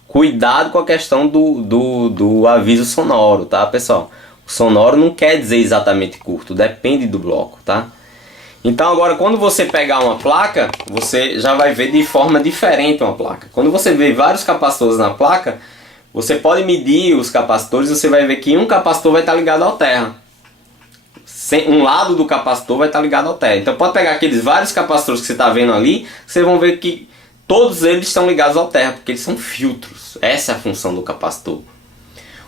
Cuidado com a questão do aviso sonoro, tá, pessoal? O sonoro não quer dizer exatamente curto, depende do bloco, tá? Então agora quando você pegar uma placa, você já vai ver de forma diferente uma placa. Quando você vê vários capacitores na placa, você pode medir os capacitores, você vai ver que um capacitor vai estar ligado ao terra. Um lado do capacitor vai estar ligado ao terra. Então pode pegar aqueles vários capacitores que você está vendo ali, vocês vão ver que todos eles estão ligados ao terra, porque eles são filtros. Essa é a função do capacitor.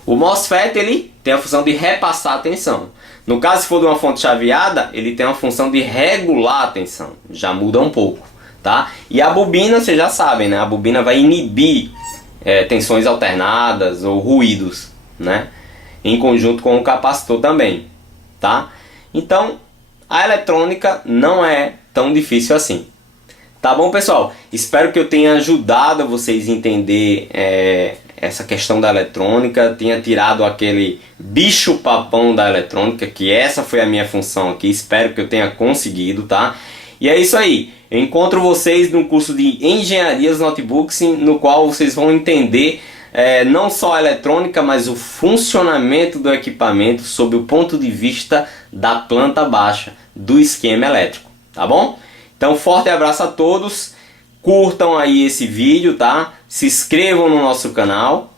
O MOSFET ele tem a função de repassar a tensão. No caso, se for de uma fonte chaveada, ele tem a função de regular a tensão. Já muda um pouco, tá? E a bobina, vocês já sabem, né? A bobina vai inibir tensões alternadas ou ruídos, né? Em conjunto com o capacitor também, tá? Então, a eletrônica não é tão difícil assim. Tá bom, pessoal? Espero que eu tenha ajudado vocês a entender essa questão da eletrônica, tenha tirado aquele bicho papão da eletrônica, que essa foi a minha função aqui. Espero que eu tenha conseguido, tá? E é isso aí. Eu encontro vocês no curso de Engenharias Notebooks, no qual vocês vão entender não só a eletrônica, mas o funcionamento do equipamento sob o ponto de vista da planta baixa, do esquema elétrico, tá bom? Então, forte abraço a todos, curtam aí esse vídeo, tá? Se inscrevam no nosso canal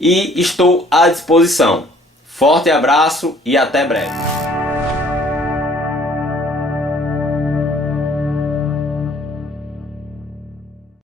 e estou à disposição. Forte abraço e até breve.